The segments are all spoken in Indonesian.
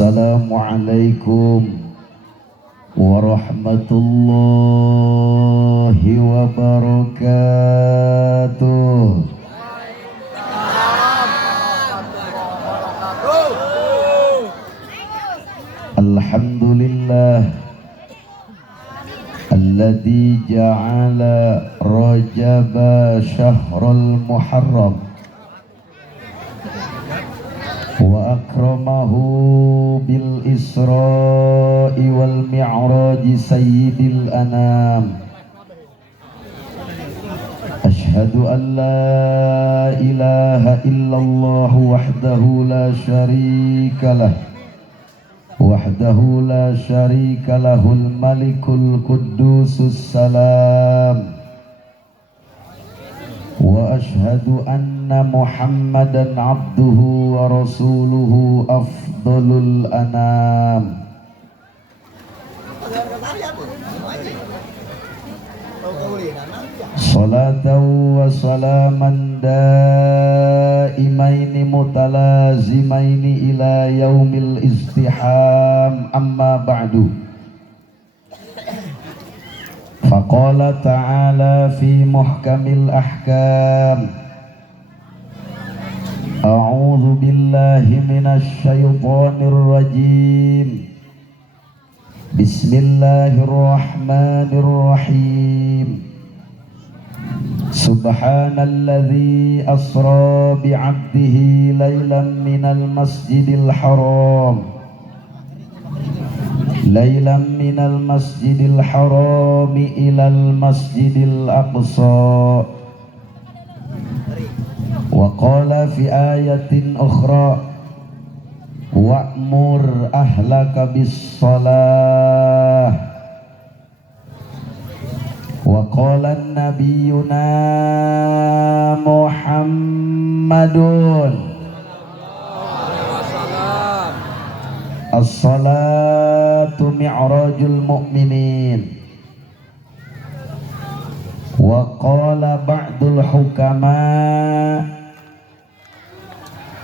Assalamualaikum warahmatullahi wabarakatuh. Alhamdulillah alladzi ja'ala Rajaba syahrul Muharram wa akramahu bil Isra'i wal Mi'raji sayyidil anam. Ashhadu an la ilaha illallah wahdahu la syarika lahul malikul quddusus salam. Wa ashhadu anna Muhammadan abduhu wa rasuluhu afdalul anam. Salatan wa salaman daimaini mutalazimaini ila yaumil istiham, amma ba'du. Faqala ta'ala fi muhkamil ahkam, a'udzu billahi minasy syaithanir rajim. Bismillahirrahmanirrahim. Subhanalladzi asra bi'abdihi laylan minal masjidil haram ilal masjidil aqsa. Wa qala fi ayatin ukhra wa'mur ahlaka bis salah. Wa qala nabiyuna Muhammadun as-salatu mi'rajul mu'minin. Wa qala ba'dul hukama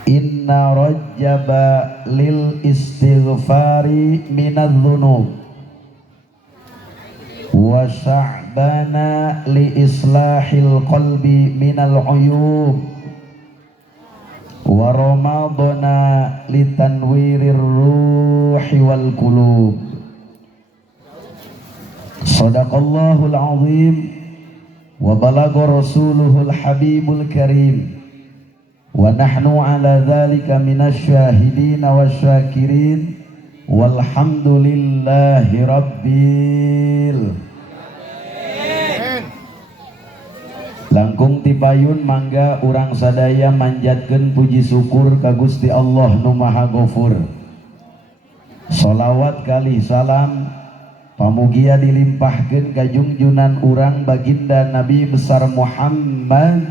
inna rajaba lil istighfari minadh-dhunub wa sya'bana li islahil qalbi minal uyub wa ramadana li tanwirir ruhi wal qulub. Shadaqallahul azim wa balagha rasuluhul habibul karim wa nahnu ala dzalika minasy syahidin wasyakirin walhamdulillahi rabbil. Langkung tipayun mangga urang sadaya manjatkeun puji syukur ka Gusti Allah nu Maha Ghafur. Sholawat kali salam pamugia dilimpahkeun ka junjunan urang baginda Nabi besar Muhammad.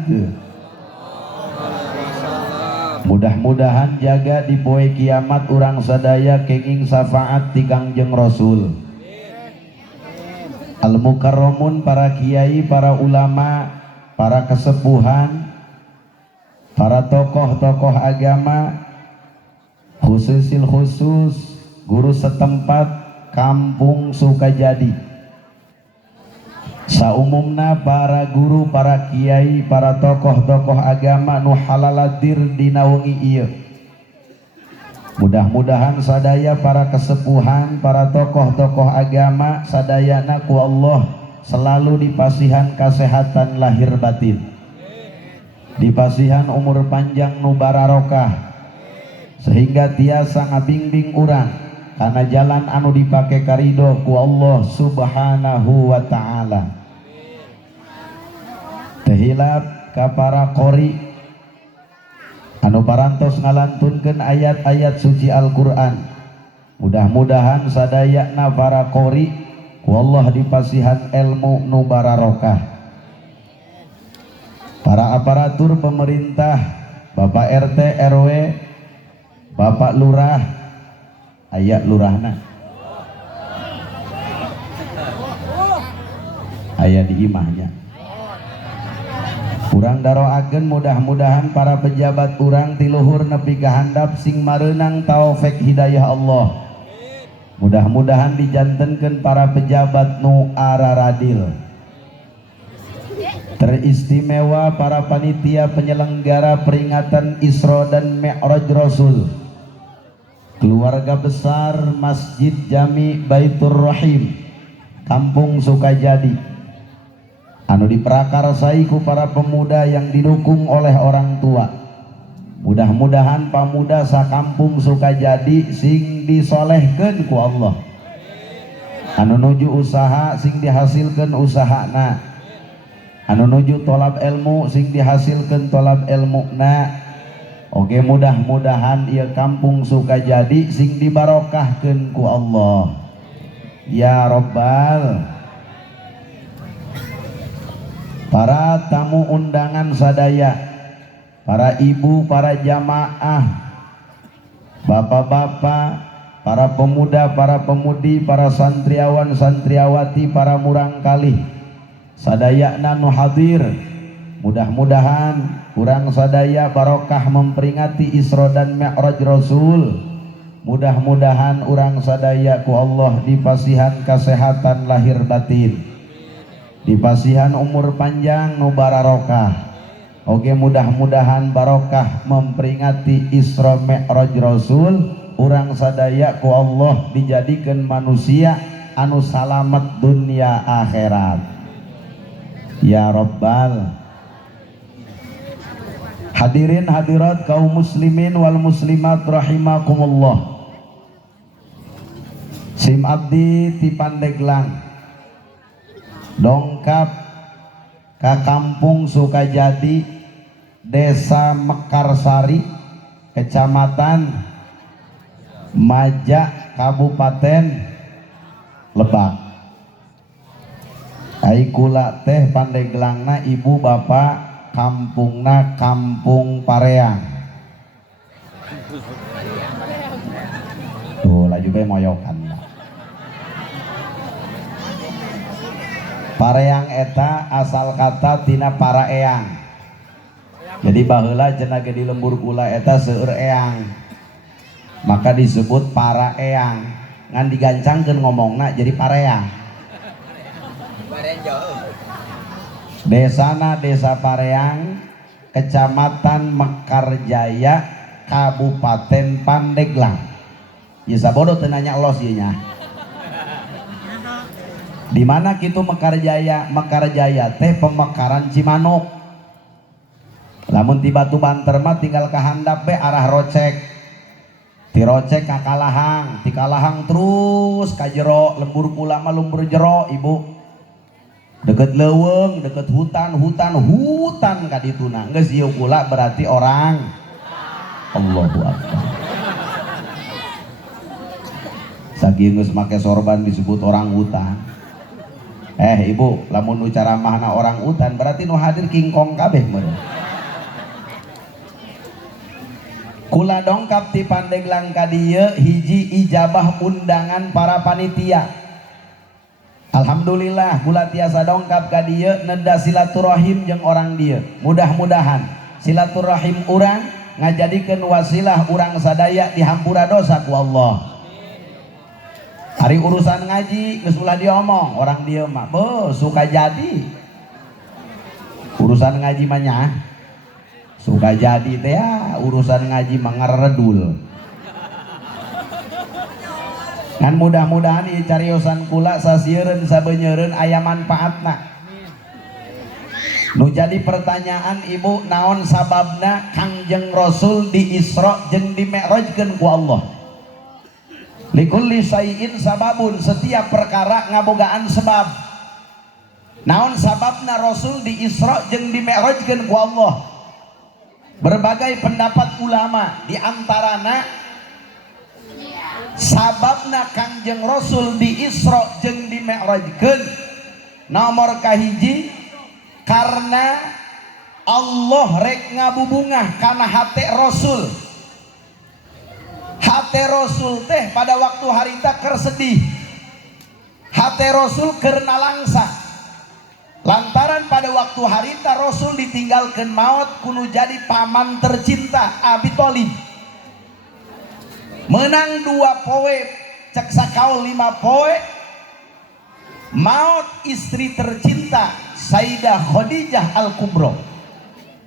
Mudah-mudahan jaga di poe kiamat urang sadaya kenging syafaat ti Kangjeng Rasul. Al mukarramun, para kiai, para ulama, para kesepuhan, para tokoh-tokoh agama, khusus guru setempat kampung Sukajadi, saumumna para guru, para kiai, para tokoh-tokoh agama nu halaladir dina wengi ieu. Mudah-mudahan sadaya para kesepuhan, para tokoh-tokoh agama sadayana ku Allah selalu dipasihan kesehatan lahir batin, dipasihan umur panjang nu bararokah, sehingga tiasa ngabingbing urang karena jalan anu dipake karido ku Allah subhanahu wa ta'ala. Tehilap ka para qori anu parantos ngalantunkeun ayat-ayat suci Al-Qur'an. Mudah-mudahan sadayana para qori wallah dipasihan ilmu nu bararokah. Para aparatur pemerintah, Bapak RT RW, Bapak Lurah, aya lurahna, aya di imahnya, Urang daroakeun mudah-mudahan para pejabat urang ti luhur nepi ka handap sing mareunang taufik hidayah Allah. Mudah-mudahan dijantenkeun para pejabat nu araradil. Teristimewa para panitia penyelenggara peringatan Isra dan Mi'raj Rasul, keluarga besar Masjid Jami Baitur Rahim Kampung Sukajadi, anu diprakarsai ku para pemuda yang didukung oleh orang tua. Mudah-mudahan pamuda sakampung Sukajadi sing disolehkeun ku Allah, anu nuju usaha sing dihasilkeun usahana, anu nuju tolab ilmu sing dihasilkeun tolab ilmuna. Oke, mudah-mudahan ieu kampung Sukajadi sing dibarokahkeun ku Allah ya Rabbal. Para tamu undangan sadaya, para ibu, para jamaah, bapak-bapak, para pemuda, para pemudi, para santriawan, santriawati, para murang kalih sadayana nu hadir, mudah-mudahan urang sadaya barokah memperingati Isra dan Mi'raj Rasul. Mudah-mudahan urang sadaya ku Allah dipasihan kesehatan lahir batin, dipasihan umur panjang nu bararokah. Oke, mudah-mudahan barokah memperingati Isra Mi'raj Rasul. Urang sadaya ku Allah dijadikan manusia anu salamet dunia akhirat ya Rabbal. Hadirin hadirat kaum muslimin wal muslimat rahimakumullah. Sim abdi ti Pandeglang dongkap ka Kampung Sukajadi, Desa Mekarsari, Kecamatan Majak, Kabupaten Lebak. Ai kula teh Pandeglangna ibu bapak kampungna Kampung Pareang. Tuh laju bae moyokan. Pareang eta asal kata tina para eyang. Jadi baheula cenah ge di lembur kula eta seueur eyang, maka disebut para eyang. Ngan digancangkeun ngomongna jadi pareang. Desana Desa Pareang, Kecamatan Mekarjaya, Kabupaten Pandeglang. Ya sabodo teu nanya los ieu nya. Di mana kitu Mekarjaya? Mekarjaya teh pemekaran Cimanuk. Lamun ti Batu Banter mah tinggal ka handap be arah Rocek. Ti Rocek ka Kalahang, ti Kalahang terus ka jero, lembur kula mah lembur jero ibu. Deket leuweung, deket hutan ka dituna. Geus ieu kula berarti orang. Allahu Akbar. Saking geus make sorban disebut orang hutan. Ibu, lamun nu caramahna orang hutan berarti nu hadir kingkong kabeh meureun. Kula dongkap ti Pandeglang ka dieu hiji ijabah undangan para panitia. Alhamdulillah kula tiasa dongkap ka dieu neda silaturahim jeung orang dieu. Mudah-mudahan silaturahim urang ngajadikeun wasilah urang sadaya dihampura dosa ku Allah. Hari urusan ngaji geus ulah diomong orang dieu mah beuh suka jadi. Urusan ngaji mah nya suka jadi teh ya, urusan ngaji mah ngaredul. Kan mudah-mudahan ieu cariosan kula sasieun sabeunyeun aya manfaatna. Nu jadi pertanyaan ibu, naon sababna Kangjeng Rasul di Isra jeung di Mi'rajkeun ku Allah? Likulli syai'in sababun, setiap perkara ngabogaan sebab. Naon sababna Rasul di Isra jeung di Mi'rajkeun ku Allah? Berbagai pendapat ulama, di antarana sababna Kangjeng Rasul di Isra jeung di Mi'rajkeun nomor kahiji karena Allah rek ngabubungah kana hate Rasul. Hate Rasul teh pada waktu harita keur sedih, hate Rasul keur nalangsa lantaran pada waktu harita Rasul ditinggalkan maut kuno jadi paman tercinta Abi Thalib. Menang 2 poe cek sakau 5 poe maut istri tercinta Sayyidah Khadijah Al-Kubra.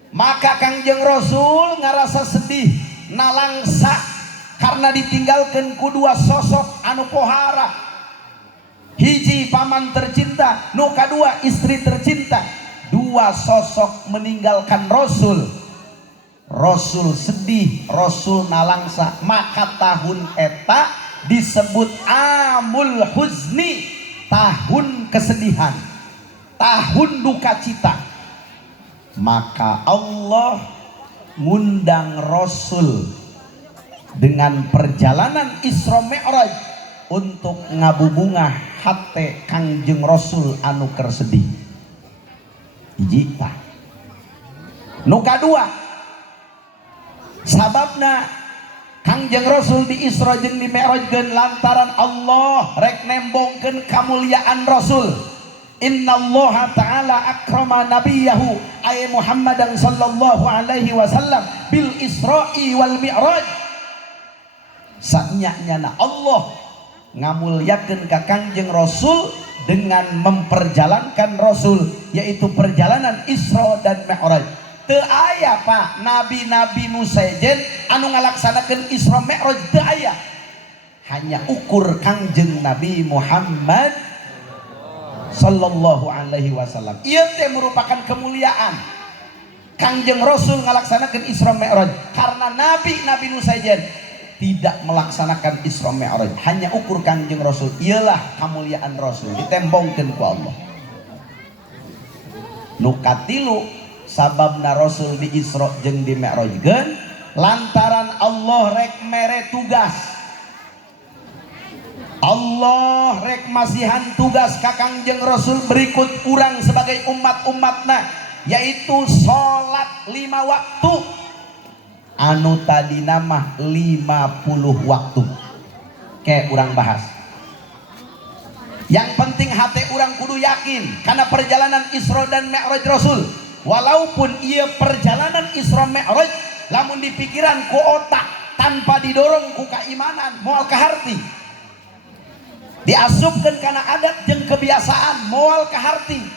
Maka Kangjeng Rasul ngerasa sedih nalangsa karena ditinggalkan kedua sosok anu pohara, hiji paman tercinta, nu kadua istri tercinta. 2 sosok meninggalkan Rasul. Rasul sedih, Rasul nalangsa. Maka tahun eta disebut Amul Huzni, tahun kesedihan, tahun duka cita. Maka Allah ngundang Rasul dengan perjalanan Isra Mi'raj untuk ngabubungah hate Kangjeng Rasul anu keur sedih. Hiji tah. Nu kadua sababna Kangjeng Rasul di Isra jeung di Mi'rajkeun lantaran Allah rek nembongkeun kamuliaan Rasul. Innallaha ta'ala akrama nabiyahu ay Muhammadan sallallahu alaihi wasallam bil Isra'i wal Mi'raj. Sanyana Allah ngamulyakeun ka Kangjeng Rasul dengan memperjalankan Rasul, yaitu perjalanan Isra dan Mi'raj. Teu aya Pak nabi-nabi nu sejen anu ngalaksanakeun Isra Mi'raj, teu aya. Hanya ukur Kangjeng Nabi Muhammad sallallahu alaihi wasallam. Ieu teh merupakan kemuliaan Kangjeng Rasul ngalaksanakeun Isra Mi'raj karena nabi-nabi nu sejen tidak melaksanakan Isra Mi'raj. Hanya ukur Kangjeng Rasul, ialah kemuliaan Rasul ditembongkeun ku Allah. Nu katilu sababna Rasul di Isra jeung di Mi'rajkeun lantaran Allah rek mere tugas. Allah rek masihan tugas ka Kangjeng Rasul berikut urang sebagai umat-umatna, yaitu salat 5 waktu. Anu tadi nama 50 waktu kayak urang bahas. Yang penting hati urang kudu yakin karena perjalanan Isra dan Mi'raj Rasul, walaupun ia perjalanan Isra Mi'raj lamun di pikiran ku otak tanpa didorong ku keimanan moal ka harti, diasupkeun kana adat jeung kebiasaan moal ka harti.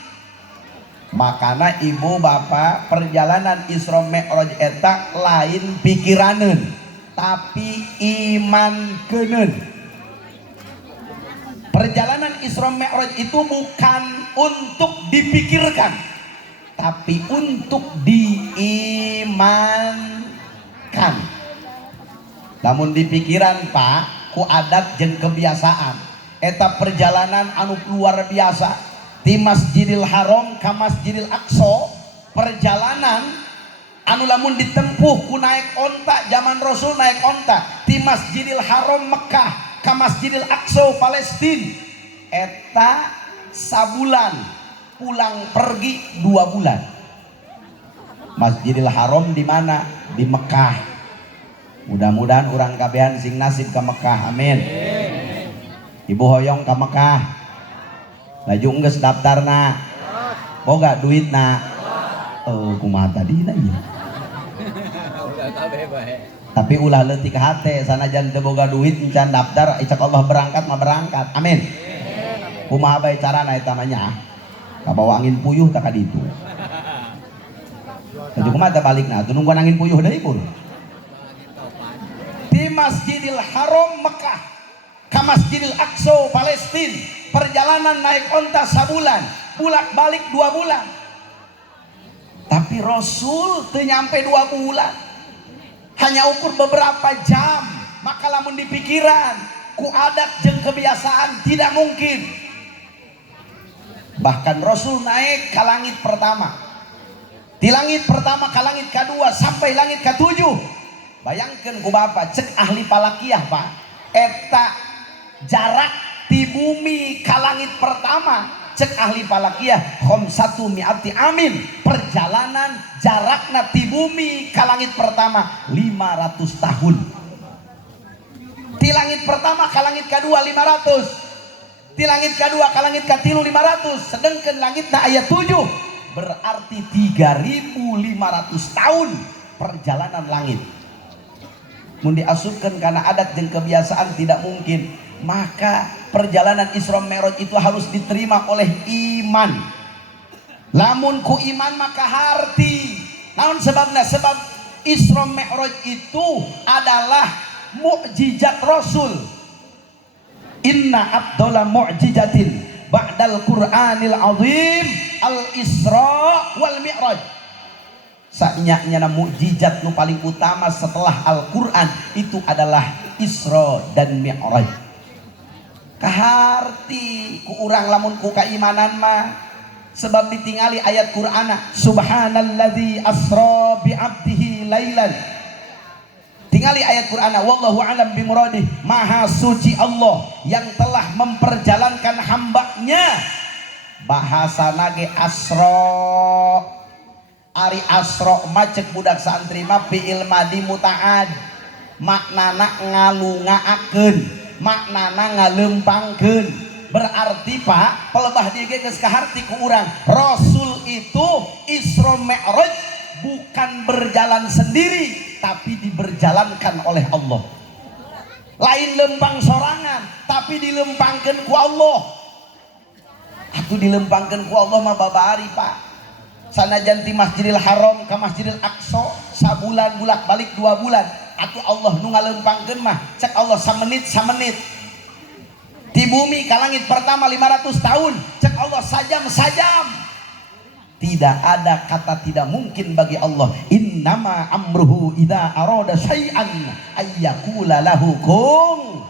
Makana ibu bapak perjalanan Isra Mi'raj eta lain pikiraneun tapi imankeuneun. Perjalanan Isra Mi'raj itu bukan untuk dipikirkan tapi untuk diimankan. Namun di pikiran Pak ku adat jeung kebiasaan eta perjalanan anu luar biasa. Di Masjidil Haram ke Masjidil Aqsa, perjalanan anu lamun ditempuh ku naik onta, zaman Rasul naik onta di Masjidil Haram Mekah ke Masjidil Aqsa Palestina eta sabulan, pulang pergi 2 bulan. Masjidil Haram di mana? Di Mekah. Mudah-mudahan orang kabehan sing nasib ke Mekah, amin. Ibu hoyong ke Mekah, laju enggeus daftarna, boga duitna, kumaha tadi na ieu. Tapi ulah leutik hate sanajan teu boga duit encan daftar, icak Allah berangkat mah berangkat, amin. Kumaha bae carana eta mah nya? Kabawa angin puyuh tak ka ditu. Laju kumaha teh balikna, teu nungguan angin puyuh deui pun. Di Masjidil Haram Mekah ke Masjidil Aqsa Palestina, perjalanan naik onta sabulan, bulak balik 2 bulan. Tapi Rasul teu nyampe 2 bulan, hanya ukur beberapa jam. Maka lamun di pikiran ku adat jeung kebiasaan tidak mungkin. Bahkan Rasul naik ke langit pertama, di langit pertama ke langit kedua sampai langit ke-7. Bayangkeun ku bapak, cek ahli palakiyah Pak, eta jarak di bumi ke langit pertama, cek ahli palakiyah khomsatu mi'ati amin, perjalanan jarakna di bumi ke langit pertama 500 tahun. Di langit pertama ke langit kedua 500, di langit kedua ke langit ketilu 500, sedangkan langitna ayat 7 berarti 3.500 tahun perjalanan langit. Mun diasupkan karena adat dan kebiasaan tidak mungkin, maka perjalanan Isra Mi'raj itu harus diterima oleh iman. Lamun ku iman maka harti. Namun sebabnya, sebab Isra Mi'raj itu adalah mukjizat Rasul. Inna abdullah mu'jizatin ba'dal Qur'anil azim al-Isra wal Mi'raj. Saknyanya mukjizat nu paling utama setelah Al-Qur'an itu adalah Isra dan Mi'raj. Kaharti ku urang lamun ku kaimanan mah, sebab ditingali ayat Qur'ana subhanalladzi asra bi 'abdihi lailan. Tingali ayat Qur'an, wallahu alam bimuradih, maha suci Allah yang telah memperjalankan hambanya. Bahasa nage asro, ari asro macek budak santri mah fi'il madi muta'ad, maknana ngalungaakeun, maknana ngalempangkeun. Berarti Pak, pelebah dia geus kaharti ku urang, Rasul itu Isra Mi'raj bukan berjalan sendiri, tapi diberjalankan oleh Allah. Lain lempang sorangan, tapi dilempangkan ku Allah. Atuh dilempangkan ku Allah mah babari Pak. Sanajan ti Masjidil Haram ke Masjidil Aqsa sabulan bulak balik 2 bulan. Atuh Allah nu ngalempangkeun mah cek Allah samenit. Di bumi ka langit pertama 500 tahun, cek Allah sajam. Tidak ada kata tidak mungkin bagi Allah. Innama amruhu idza arada syai'an ayyakula lahu kun.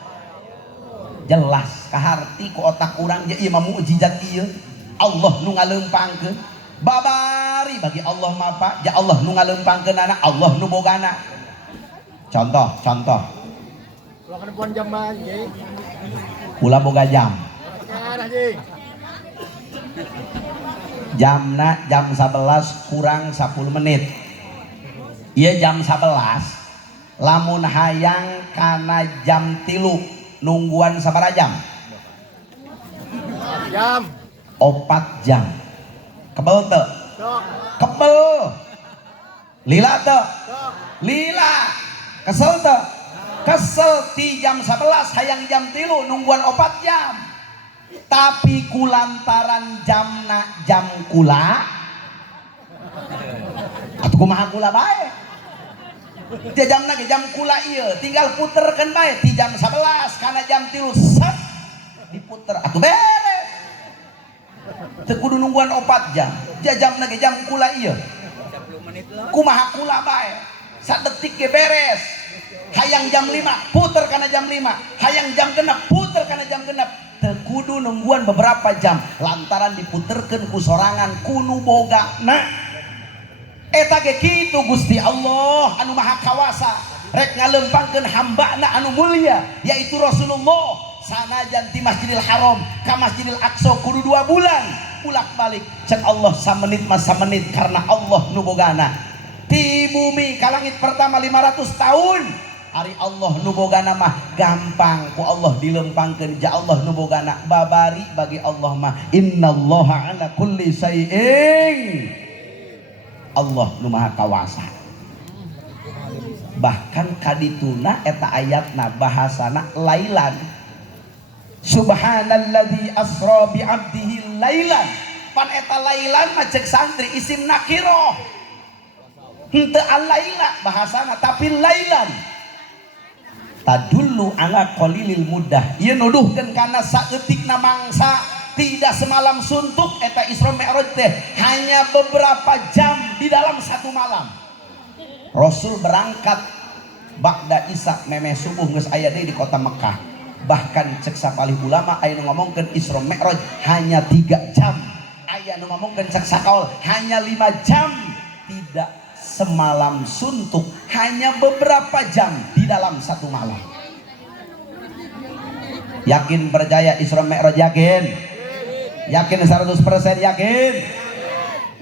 Jelas kaharti ku otak urang je ieu mah mukjizat ieu. Allah nu ngalempangkeun. Babari bagi Allah mah Pak, ja Allah nu ngalempangkeunana, Allah nu bogana. Contoh. Ulah kana puan jamban ye. Ulah boga jam. Jamna jam 11 kurang 10 menit. Iya jam 11. Lamun hayang kana jam 3 nungguan sabaraha jam? Jam 4 jam. Kebel teu? Kebel. Lila teu? Lila. Kesel teu? Kesel. Ti jam 11 hayang jam 3 nungguan 4 jam. Tapi kulantaran jamna jam kula atuh kumaha kula bae dia jamna ge jam kula ieu tinggal puterkeun bae ti jam 11 kana jam 3 set diputer atuh beres teu kudu nungguan 4 jam dia jamna ge jam kula ieu kumaha kula bae sadetik ge beres hayang jam 5 puter kana jam 5 hayang jam 6 puter kana jam 6 kudu nungguan beberapa jam lantaran diputerkeun ku sorangan kunu bogana. Eta ge kitu Gusti Allah anu maha kawasa rek ngalempangkeun hambana anu mulia yaitu Rasulullah. Sanajan ti Masjidil Haram ka Masjidil Aqsa kudu 2 bulan ulak balik cek Allah samenit mas samenit karena Allah nu bogana. Ti bumi ka langit pertama 500 tahun. Ari Allah nu bogana mah gampang ku Allah dilempangkeun ja Allah nu bogana babari bagi Allah mah innallaha ala kulli syai'in. Allah nu maha kawasa. Bahkan kadituna eta ayatna bahasana lailan. Subhanalladzi asra bi 'abdihi lailan. Pan eta lailan mah cek santri isim nakirah. Henteu al-laila bahasana tapi lailan. Tadullu ala qalilil mudah. Ieu nuduhkeun kana saeutikna mangsa tidak semalam suntuk eta Isra Mi'raj teh hanya beberapa jam di dalam 1 malam. Rasul berangkat ba'da Isya memeh subuh geus aya deui di kota Mekah. Bahkan cek sapalih ulama aya nu ngomongkeun Isra Mi'raj hanya 3 jam. Aya nu ngomongkeun cek sakaul hanya 5 jam. Tidak semalam suntuk, hanya beberapa jam di dalam 1 malam. Yakin percaya Isra Mi'raj? Yakin? Yakin 100% yakin?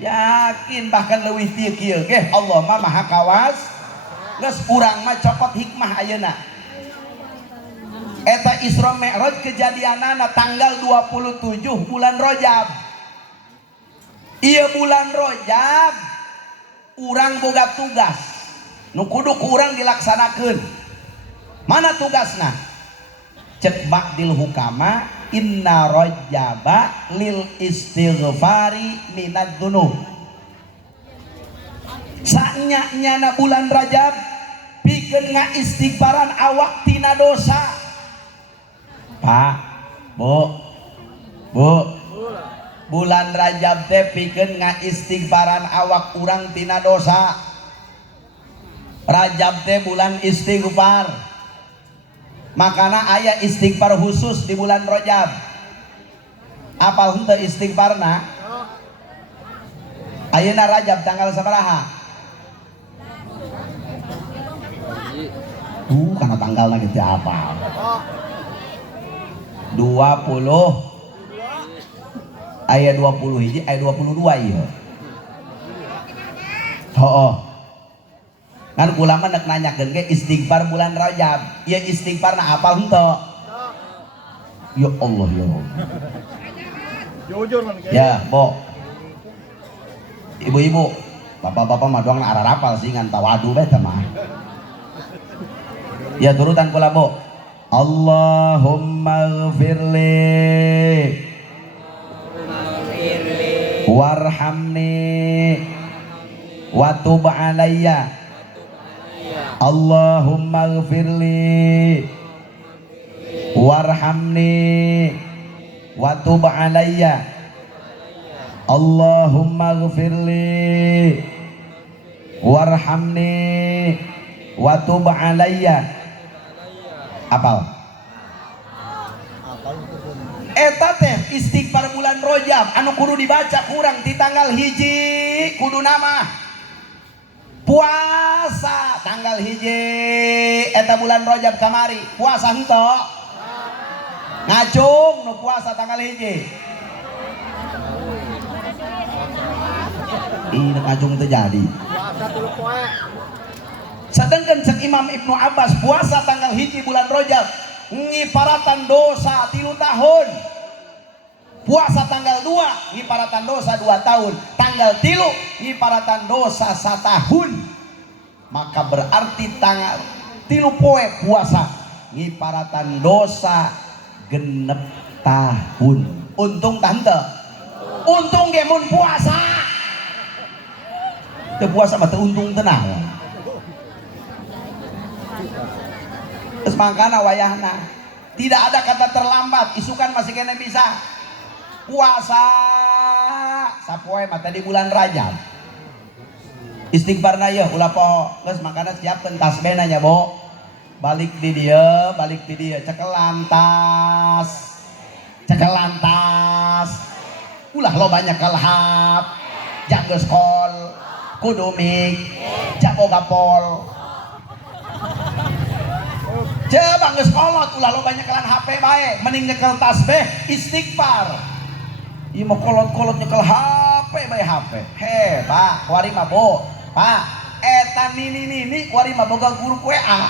Yakin bahkan leuwih ti kieu ge Allah mah maha kawas. Geus urang mah copot hikmah ayeuna. Eta Isra Mi'raj kejadianana tanggal 27 bulan Rajab. Iya bulan Rajab urang boga tugas nu kudu ku urang dilaksanakeun. Mana tugasna? Cek ba'dil hukama inna rajaba lil istighfari minad dunub. Sanya-nyana bulan Rajab pikeun ngaistighfaran awak tina dosa. Pak, Bu, bulan Rajab teh pikeun ngaistighfaran awak urang tina dosa. Rajab teh bulan istighfar. Makana aya istighfar khusus di bulan Rajab. Apal henteu istighfarna? Ayeuna Rajab tanggal sabaraha? Karena tanggalna gitu apa? 20 ayat 20 hiji ayat 22 ieu. Hooh. Kan ulama nek nanyakeun ge istighfar bulan Rajab. Ieu istighfarna apal henteu? Ya Allah ya Allah. Jujur man Kiai. Ya, Bo. Ibu-ibu, bapak-bapak mah doang arah rapal sih ngan tawadu bae teh mah. Ya turutan kula, Bo. Allahumma ghfirli warhamni wa tub alayya. Allahumma ghfirli warhamni wa tub alayya. Allahumma ghfirli warhamni wa tub alayya. Apal? Eta teh istighfar bulan Rajab anu kudu dibaca kurang di tanggal hiji kudu nama puasa tanggal hiji eta bulan Rajab kamari puasa henteu ngacung nu puasa tanggal hiji ini ngacung terjadi Puasa 3 poe. sedangkan cek Imam Ibnu Abbas puasa tanggal hiji bulan Rajab ngiparatan dosa 3 tahun. Puasa tanggal 2 ngiparatan dosa 2 tahun. Tanggal 3 ngiparatan dosa 1 tahun. Maka berarti tanggal 3 poe puasa ngiparatan dosa 6 tahun. Untung tante. Untung ge mun puasa. Teu puasa mah teu untung tenang. Terus makana wayahna tidak ada kata terlambat. Isukan masih kena bisa puasa sapoe mata di bulan Rajab istighfarna yeuh ulah po geus makana siapkeun tasbihna nya Bo balik di dieu cekel lantas ulah lo banyak kalhap janggeus kol kudu mik jaboga pol. Coba geus kolot ulah lo banyak kelan HP bae mending nyekel tasbih istighfar. Ieu mah kolot-kolot nyekel HP bae HP. He, Pak, kuari mah Bo. Pak, eta nini kuari mah boga grup WA.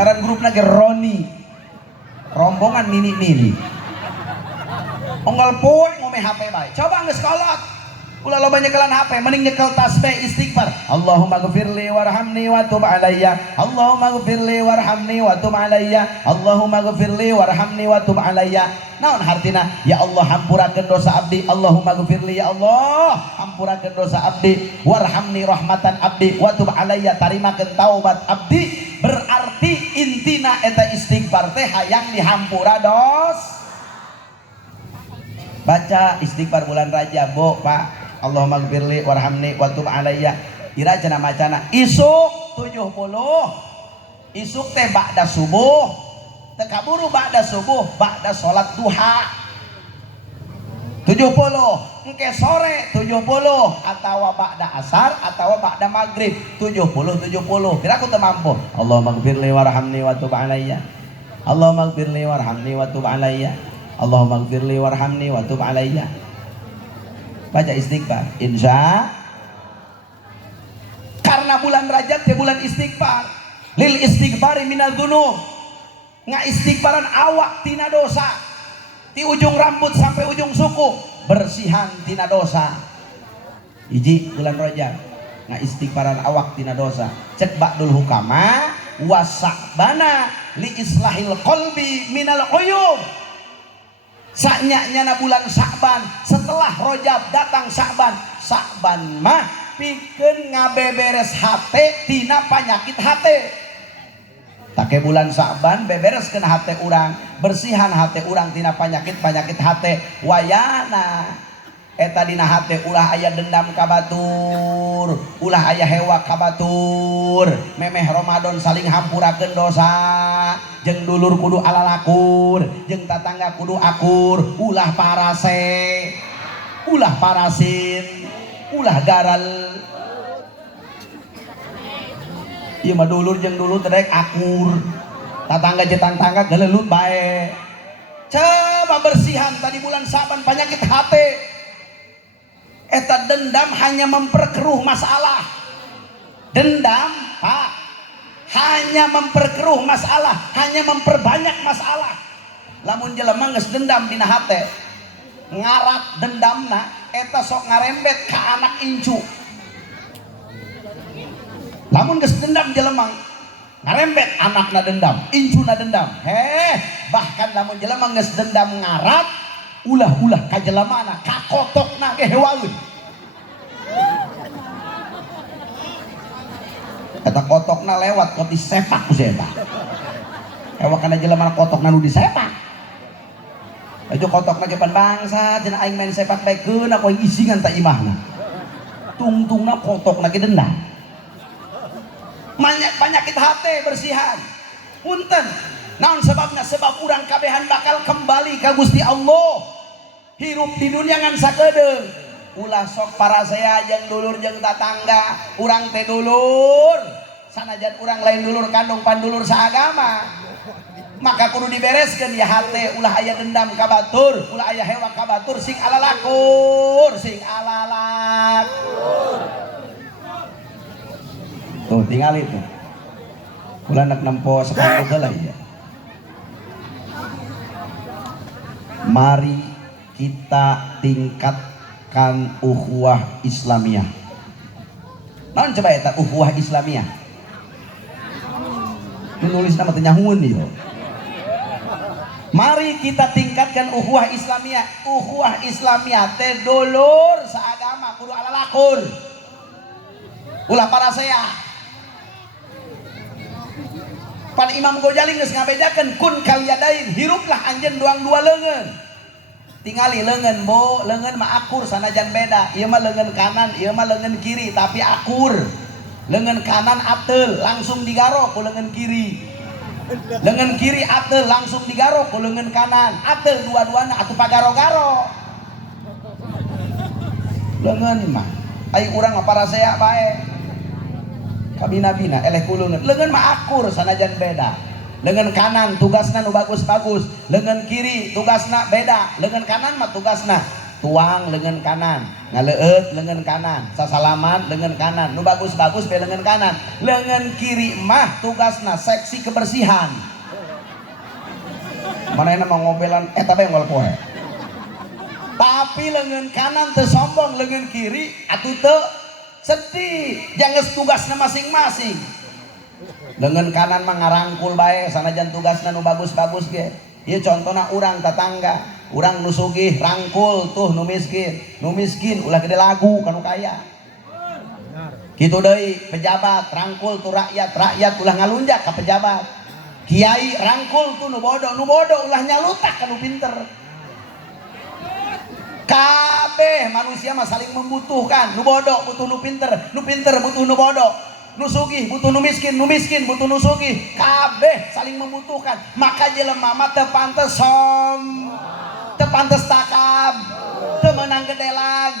Ngaran grupna ge Roni. Rombongan nini. Onggal poe ngome HP bae. Coba geus kolot. Ulah lo banyak kelan HP mending nyekel tasbih istighfar. Allahumma ghfirli warhamni wa tub alayya. Allahumma ghfirli warhamni wa tub alayya. Allahumma ghfirli warhamni wa tub alayya. Naon hartina? Ya Allah hampurakeun dosa abdi. Allahumma ghfirli ya Allah hampurakeun dosa abdi. Warhamni rahmatan abdi wa tub alayya tarimakeun taubat abdi. Berarti intina eta istighfar teh hayang dihampura dos. Baca istighfar bulan Rajab, Bo, Pak. Allahumma ghfirli warhamni wa tub alayya. Irajana macana isuk 70. Isuk teh ba'da subuh. Teu kaburu ba'da subuh, ba'da salat duha. 70. Engke sore 70 atawa ba'da asar atawa ba'da maghrib 70. Kira aku teu mampu. Allahumma ghfirli warhamni wa tub alayya. Allahumma ghfirli warhamni wa tub alayya. Allahumma ghfirli warhamni wa tub alayya. Baca istighfar. Insya karena bulan Rajab teh bulan istighfar. Lil istighfari minal dzunub. Ngaistighfaran awak tina dosa. Ti ujung rambut sampai ujung suku. bersihan tina dosa. Hiji bulan Rajab nga istighfaran awak tina dosa. Cek ba'dul hukama wasa'bana li islahil qalbi minal uyub. Saknya bulan Sa'ban, setelah Rajab datang Sa'ban. Sa'ban mah pikeun ngabeberes hate tina panyakit hate. Take bulan Sa'ban bebereskeun hate urang, bersihan hate urang tina panyakit hate. Wayana eta dina hate ulah aya dendam ka batur, ulah aya hewa ka batur, memeh Ramadan saling hampurakeun dosa, jeung dulur kudu alalakur, jeung tatangga kudu akur, ulah parase, ulah parasin, ulah garal. Ieu mah dulur jeung dulur teh daek akur, tatangga jeung tatangga gelelut bae. Coba bersihan tadi bulan Sa'ban penyakit hate. Eta dendam hanya memperkeruh masalah. Dendam, Pak, hanya memperkeruh masalah, hanya memperbanyak masalah. Lamun jelema geus dendam dina hate, ngarat dendamna eta sok ngarembet ka anak incu. Lamun geus dendam jelema ngarembet anakna dendam, incuna dendam. Bahkan lamun jelema geus dendam ngarat, ulah-ulah ka jelemana, ka kotokna ge hewaeun. Eta kotokna lewat kok disepak ku eta. Ewa kana jelema kotokna nu disepak. Ajo kotokna ge pan bangsa, cenah aing main sepak baekeun aku isingan ta imahna. Tungtungna kotokna ge dendam. Penyakit hati bersihan. Punten. Naon sebabna? Sebab urang kabehan bakal kembali ka Gusti Allah. Hirup di dunia ngan sakedeung. Ulah sok parasea jeung dulur jeung tatangga. Urang teh dulur. Sanajan urang lain dulur kandung pandulur saagama. Maka kudu dibereskeun ya hate, ulah aya dendam ka batur, ulah aya hewa ka batur, sing alalakur, sing alalakur. Tuh tinggal itu. Kula nak nempo sepuluh geulai ya. Mari kita tingkatkan ukhuwah Islamiyah. Naon coba eta ukhuwah Islamiyah? Nulis nama teh nyahueun ieu. Mari kita tingkatkan ukhuwah Islamiyah. Ukhuwah Islamiyah teh dulur saagama kudu alalakur. Ulah parasea. Pan Imam Ghazali geus ngabedakeun kun kalyadain, hiruplah anjeun doang dua leungeun. Tingali leungeun bo, leungeun mah akur sanajan beda. Ieu mah leungeun kanan, ieu mah leungeun kiri tapi akur. Leungeun kanan ateul langsung digaro ku leungeun kiri. Leungeun kiri ateul langsung digaro ku leungeun kanan. Ateul dua-duana atuh pagaro-garo. Leungeun mah ai urang mah parasea bae. Kabina-bina eleh kulungan leungeun mah akur sanajan beda. Leungeun kanan tugasna nu bagus-bagus, leungeun kiri tugasna beda. Leungeun kanan mah tugasna tuang leungeun kanan, ngaleueut leungeun kanan, sasalaman leungeun kanan, nu bagus-bagus be leungeun kanan. Leungeun kiri mah tugasna seksi kebersihan. Manehna mah ngobelan eta bae ngol poe. Tapi leungeun kanan teu sombong, leungeun kiri atuh teu sedih, jangan tugasna masing-masing. Leungeun kanan mah ngarangkul bae sanajan tugasna nu bagus-bagus ge. Ieu contona urang tatangga, urang nu sugih rangkul tuh nu miskin ulah gede lagu kanu kaya. Kitu deui pejabat rangkul tuh rakyat ulah ngalunjak ka pejabat. Kiai rangkul tuh nu bodoh ulah nyalutak kanu pinter. Kabeh manusia mah saling membutuhkan. Nu bodoh butuh nu pinter butuh nu bodoh. Nu sugih butuh nu miskin butuh nu sugih. Kabeh saling membutuhkan. Maka jelema mah teu pantes teu pantes takab, teu meunang gedelag.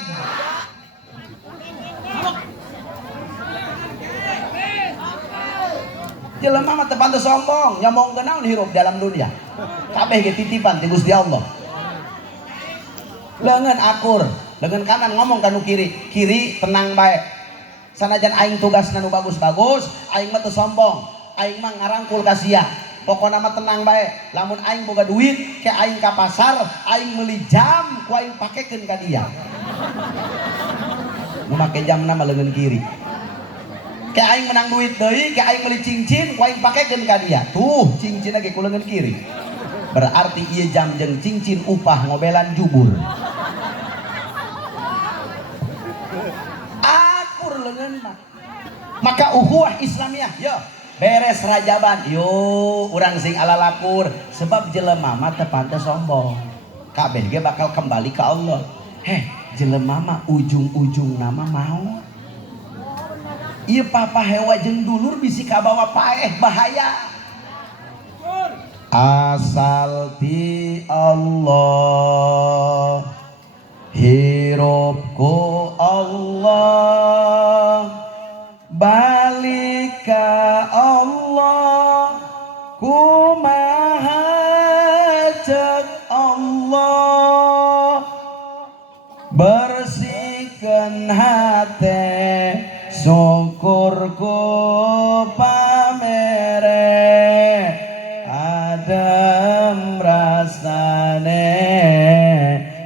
Jelema mah teu pantes sombong, nyombongkeun naon hirup dalam dunia. Kabeh ge titipan ti Gusti Allah. Leungeun akur, leungeun kanan ngomong ka nu kiri tenang bae. Sanajan aing tugasna nu bagus-bagus, aing mah teu sombong, aing mah ngarangkul ka sia. pokoknya mah tenang bae. Lamun aing boga duit ke aing ka pasar, aing meuli jam ku aing pakekeun ka dia. Nu make jamna mah leungeun kiri. Ke aing menang duit deui, ke aing meuli cincin ku aing pakekeun ka dia. Tuh, cincinna ge ku leungeun kiri. Berarti ieu jam jeung cincin upah ngobelan jubur. Akur leungeun mah. Maka ukhuwah Islamiyah, yo beres rajaban, yo urang sing alalakur sebab jelema mah teu pantes sombong. Kabeh ge bakal kembali ke Allah. Heh, jelema mah ujung-ujung nama mau. Ieu papa hewa jeung dulur bisi kabawa paeh bahaya. Asal ti Allah, hirupku Allah, balik ka Allah, kumaha cek Allah, bersihkan hati, syukurku pamere, adem rasane,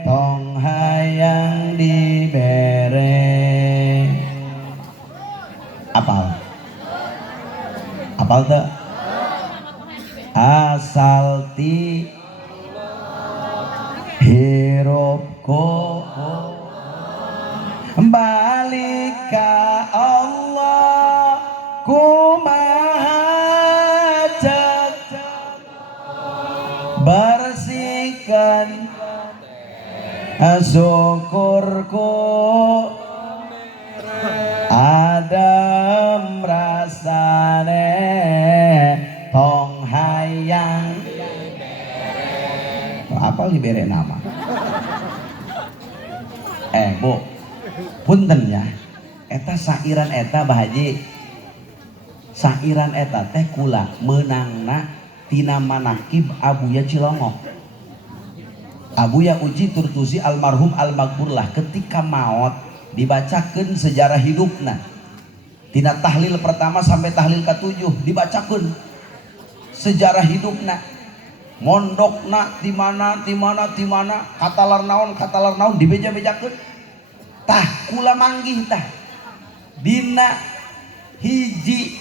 tong hayang dibere. Apal tuh asal ti hirupku balik ka Allah, kumaha cek bersihkan syukurku adem rasane, tong hayang apa libere nama. Bu, punten ya, eta sairan eta Bahaji, sairan eta teh kula menangna tina manakib Abuya Cilongok. Abuya Uji Turtusi almarhum almaghfurlah ketika maot dibacakeun sejarah hidupna. Tina tahlil pertama sampai tahlil ke-7 dibacakeun sejarah hidupna. Mondokna di mana, katalar naon dibeja-bejakeun. Tah kula manggih tah dina hiji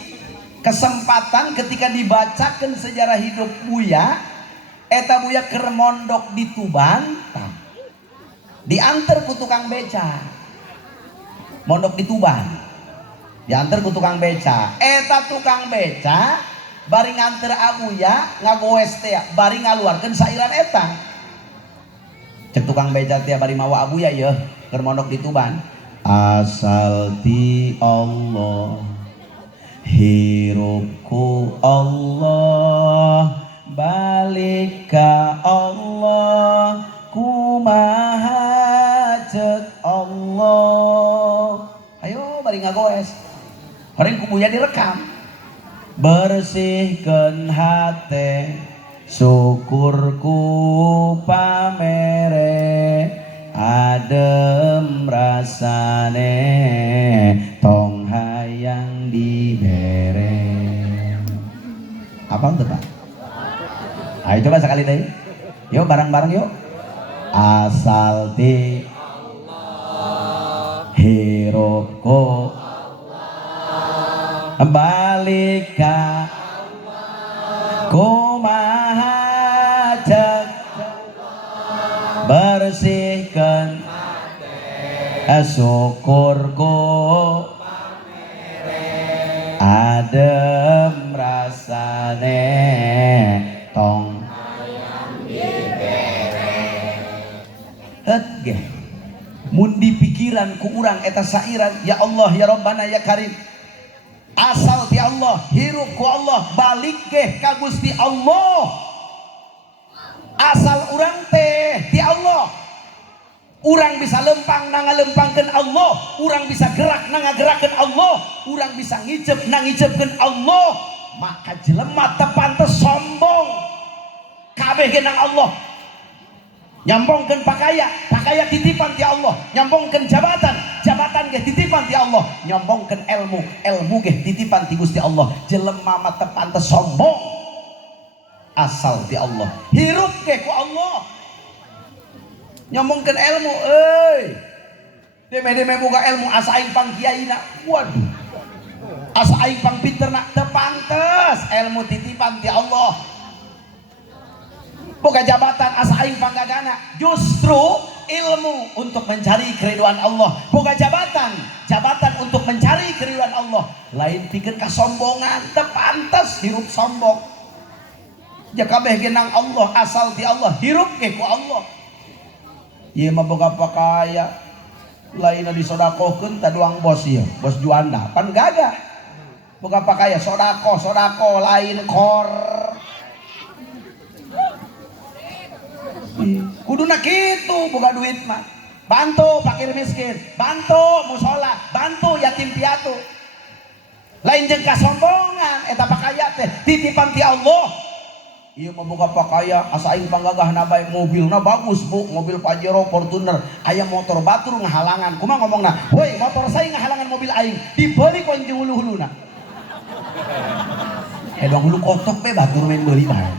kesempatan ketika dibacakeun sejarah hidup Buya, eta Buya keur mondok di Tuban, tah diantar ku tukang beca. Mondok di Tuban diantar ku tukang beca, eta tukang beca bari nganter Abuya ngagoes teh bari ngaluarkeun sairan eta. Cek tukang beca teh bari mawa Abuya yeuh keur mondok di Tuban. Asal ti Allah, hirupku Allah, balik ka Allah, kumaha cek Allah. Ayo bari ngagoes. Hari kubuya direkam. Bersihkan hati, syukurku pamere, adem rasane, tong hayang dibere. Apa tuh Pak? Ayo coba sekali deh. Yuk bareng-bareng yuk. Asal ti hirupku balik ka kumaha cek bersihkan syukurku adem rasane, tong ge mun di pikiran ku urang eta sairan, ya Allah ya Rabbana ya Karim. Asal ti Allah, hirup ku Allah, balik ge ka Gusti Allah. Asal urang teh ti Allah, urang bisa lempang na ngalempangkeun Allah, urang bisa gerak na ngagerakeun Allah, urang bisa ngicep na ngicepkeun Allah. Maka jelema teu pantes sombong, kabeh ge nang Allah. Nyambongkeun pakaya titipan ti Allah, nyambongkeun jabatan ge titipan ti Allah, nyambongkeun ilmu ge titipan ti Gusti Allah. Jelema mah teu pantes sombong. asal ti Allah hirup ke ku Allah nyomongkeun ilmu deme boga ilmu asa aing pang kiaina waduh asa aing pang pinterna teu pantes ilmu titipan ti Allah boga jabatan asa aing panggagana justru ilmu untuk mencari keriduan Allah boga jabatan untuk mencari keriduan Allah lain pikeun kasombongan teu pantes hirup sombong ja kabeh ge nang Allah asal ti Allah hirup ke ku Allah ieu mah boga pakaya lain disodakohkeun ta doang bos ieu bos Juanda pan gagah boga pakaya sodako lain kor kuduna kitu boga duit mah bantu fakir miskin bantu musola bantu yatim piatu lain jeung kasombongan eta pakaya teh titipan ti Allah ieu mah boga pakaya asa aing panggagahna bae mobilna bagus Bu mobil Pajero Fortuner aya motor batur ngahalangan kumaha ngomongna woi motor saya ngahalangan mobil aing dibeli ku jeung hulu-huluna dong hulu kotok be batur main beuli bae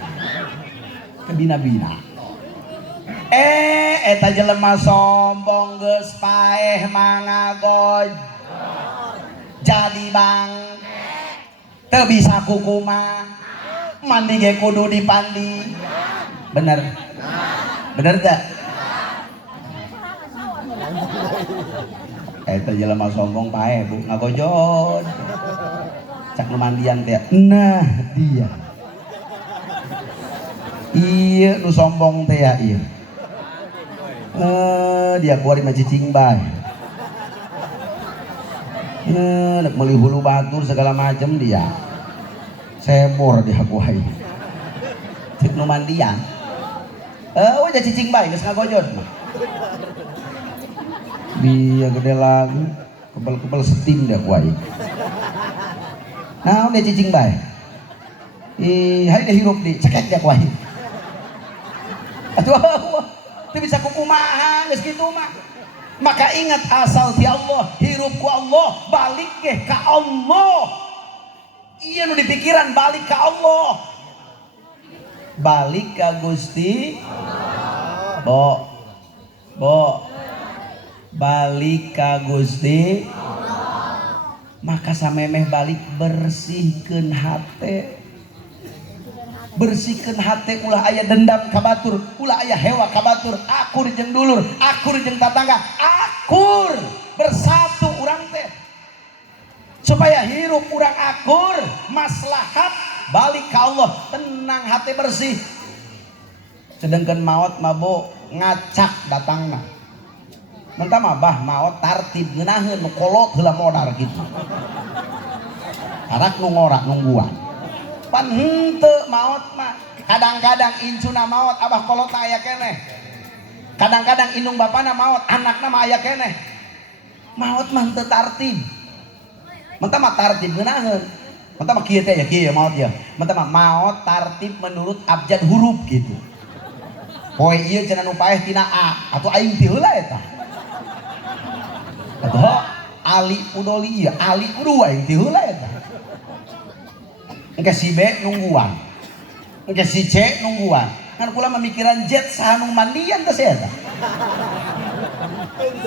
kebina-bina eta jelema sombong geus paeh mangagoj jadi bang teu bisa kukumaha mandi ge kudu dipandi bener teh eta jelema sombong pae Bu ngagojod cak nu mandian teh nah dia iya nu sombong teh ya iya dia kuari mah cicing bae nek meuli hulu batur segala macam dia sebor dia kuai cik nu mandian wajah cicing bae geus ngagojod mah dia gede lagi kebal setim dia kuai nah dia cicing bae hai dia hirup di cekek dia kuai atuh teu bisa kukumaha geus kitu mah maka ingat asal ti Allah hirup ku Allah balik ge ka Allah iya nu di pikiran balik ke Allah balik ke Gusti Bo balik ke Gusti maka samemeh balik bersihkeun hate ulah aya dendam ka batur ulah aya hewa ka batur akur jeung dulur akur jeung tatangga akur bersatu urang teh supaya hirup urang akur maslahat balik ke Allah tenang hati bersih sedangkan maut mabuk ngacak datangna mentah mah bah maut tartib ngeunaheun nu kolot heula modar gitu arak nu ngorak nungguan pan henteu maut mah kadang-kadang incuna maut abah kolotna aya keneh kadang-kadang indung bapana maut anakna mah aya keneh maut mah henteu tartib mentah mah tartib ngeunaheun mentah mah kieu teh ya kieu maut ya mentah mah maut tartib menurut abjad huruf gitu poe ieu cenah nu paeh tina A atuh aing ti heula eta atuh Ali Udoli ya Ali kudu aing ti heula eta engke si B nungguan engke si C nungguan kan kula memikiran jet saha nu mandian teh eta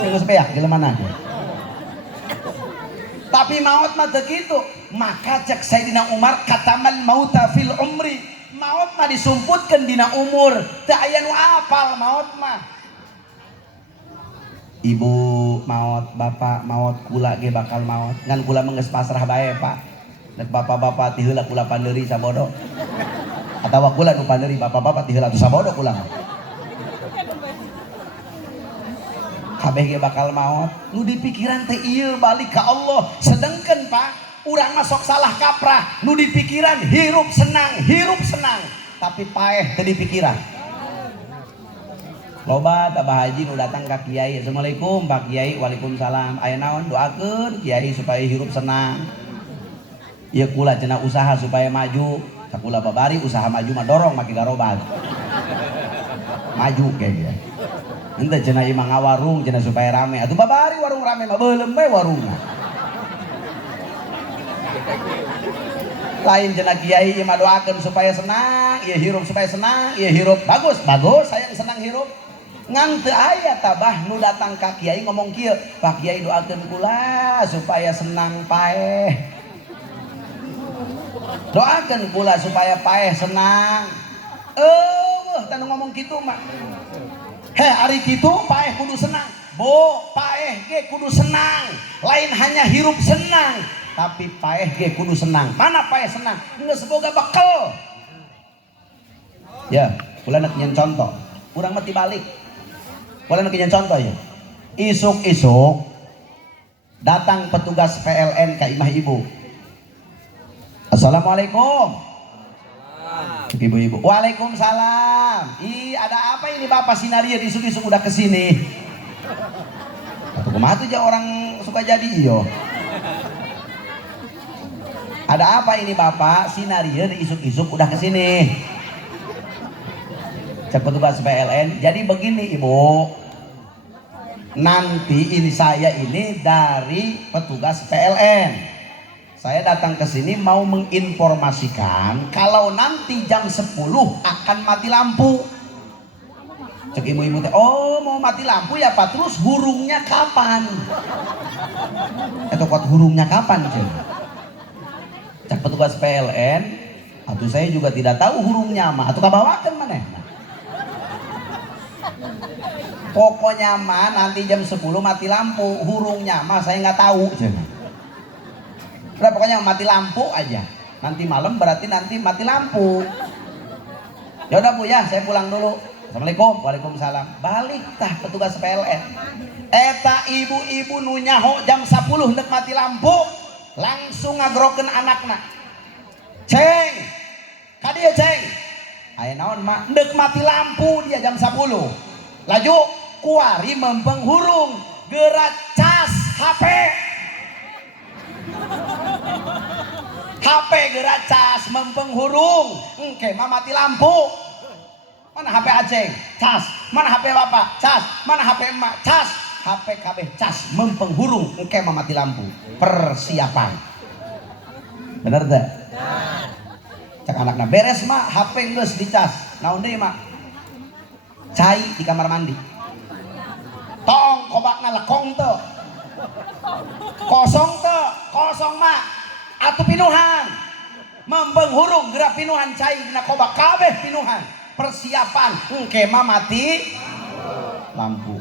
geus beak jelema nage tapi maut mah teu kitu maka cek Sayyidina Umar kataman mauta fil umri maut mah disumputkeun dina umur teu aya nu apal maut mah ibu maut bapak maut kula ge bakal maut ngan kula mah geus pasrah bae Pak nek bapak-bapak ti heula kula pandeuri sabodo atawa kula nu pandeuri bapak-bapak ti heula tu sabodo kula kabeh ge bakal maut nu dipikiran teh ieu balik ka Allah sedengkeun Pak urang mah sok salah kaprah nu dipikiran hirup senang tapi paeh teu dipikiran loba Abah Haji nu datang ka Kiai Assalamualaikum Pak Kiai Waalaikumsalam aya naon doakeun Kiai supaya hirup senang ieu kula cenah usaha supaya maju sakula babari usaha maju mah dorong make garobag maju kayaknya ente cenah ieu mah ngawarung cenah supaya rame atuh babari warung rame mah beuleum bae warungna Lain cenah kiai ieu mah doakeun supaya senang, ieu hirup supaya senang, ieu hirup bagus, bagus sayang senang hirup. Ngan teu aya tabah nu datang ka kiai ngomong kieu, Pak Kiai doakeun kula supaya senang paeh. Doakeun kula supaya paeh senang. Tanu ngomong kitu mah. Ari kitu paeh kudu senang. Bo, paeh ge kudu senang. Lain hanya hirup senang, tapi paeh ge kudu senang. Mana paeh senang? Geus boga bekal. Ya, kula nak nyen contoh. Urang mah tibalik. Kula nak nyen contoh ya. Isuk-isuk datang petugas PLN ka imah ibu. Assalamualaikum. Ibu-ibu, waalaikumsalam. Ada apa ini Bapak Sinaria isuk-isuk udah kesini? Atau kumaha tuh orang suka jadi iyo. Ada apa ini Bapak Sinaria isuk-isuk udah kesini? Cek petugas PLN. Jadi begini Ibu, nanti ini saya ini dari petugas PLN. Saya datang ke sini mau menginformasikan kalau nanti jam 10 akan mati lampu. Cek ibu-ibu teh, oh mau mati lampu ya Pak, terus hurungnya kapan? Itu kok hurungnya kapan cek? Cek petugas PLN, atuh saya juga tidak tahu hurungnya mah, atuh kabawakeun maneh. Pokoknya mah nanti jam 10 mati lampu, hurungnya mah saya nggak tahu cek. Udah pokoknya mati lampu aja. Nanti malam berarti nanti mati lampu. Ya udah Bu ya, saya pulang dulu. Assalamualaikum. Waalaikumsalam. Balik tah petugas PLN. Eta ibu-ibu nu nyaho jam 10 nek mati lampu, langsung ngagrokeun anakna. Ceng. Ka dieu Ceng. Aya naon mah? Nek mati lampu dia jam 10. Laju kuari mempeng hurung, gerak cas HP. HP gerak cas mempeng hurung, engke mah mati lampu. Mana HP Aceng? Cas. Mana HP Bapak? Cas. Mana HP emak? Cas. HP kabeh cas mempeng hurung, engke mah mati lampu. Persiapan. Bener teh? Cek anakna beres mah HP geus dicas. Naon deui mak? Cai di kamar mandi. Tong kobakna lekong teu. Kosong teu, kosong mah. Atuh pinuhan. Mempeng hurung gerak pinuhan cai dina kobak kabeh pinuhan. Persiapan engke mah mati lampu.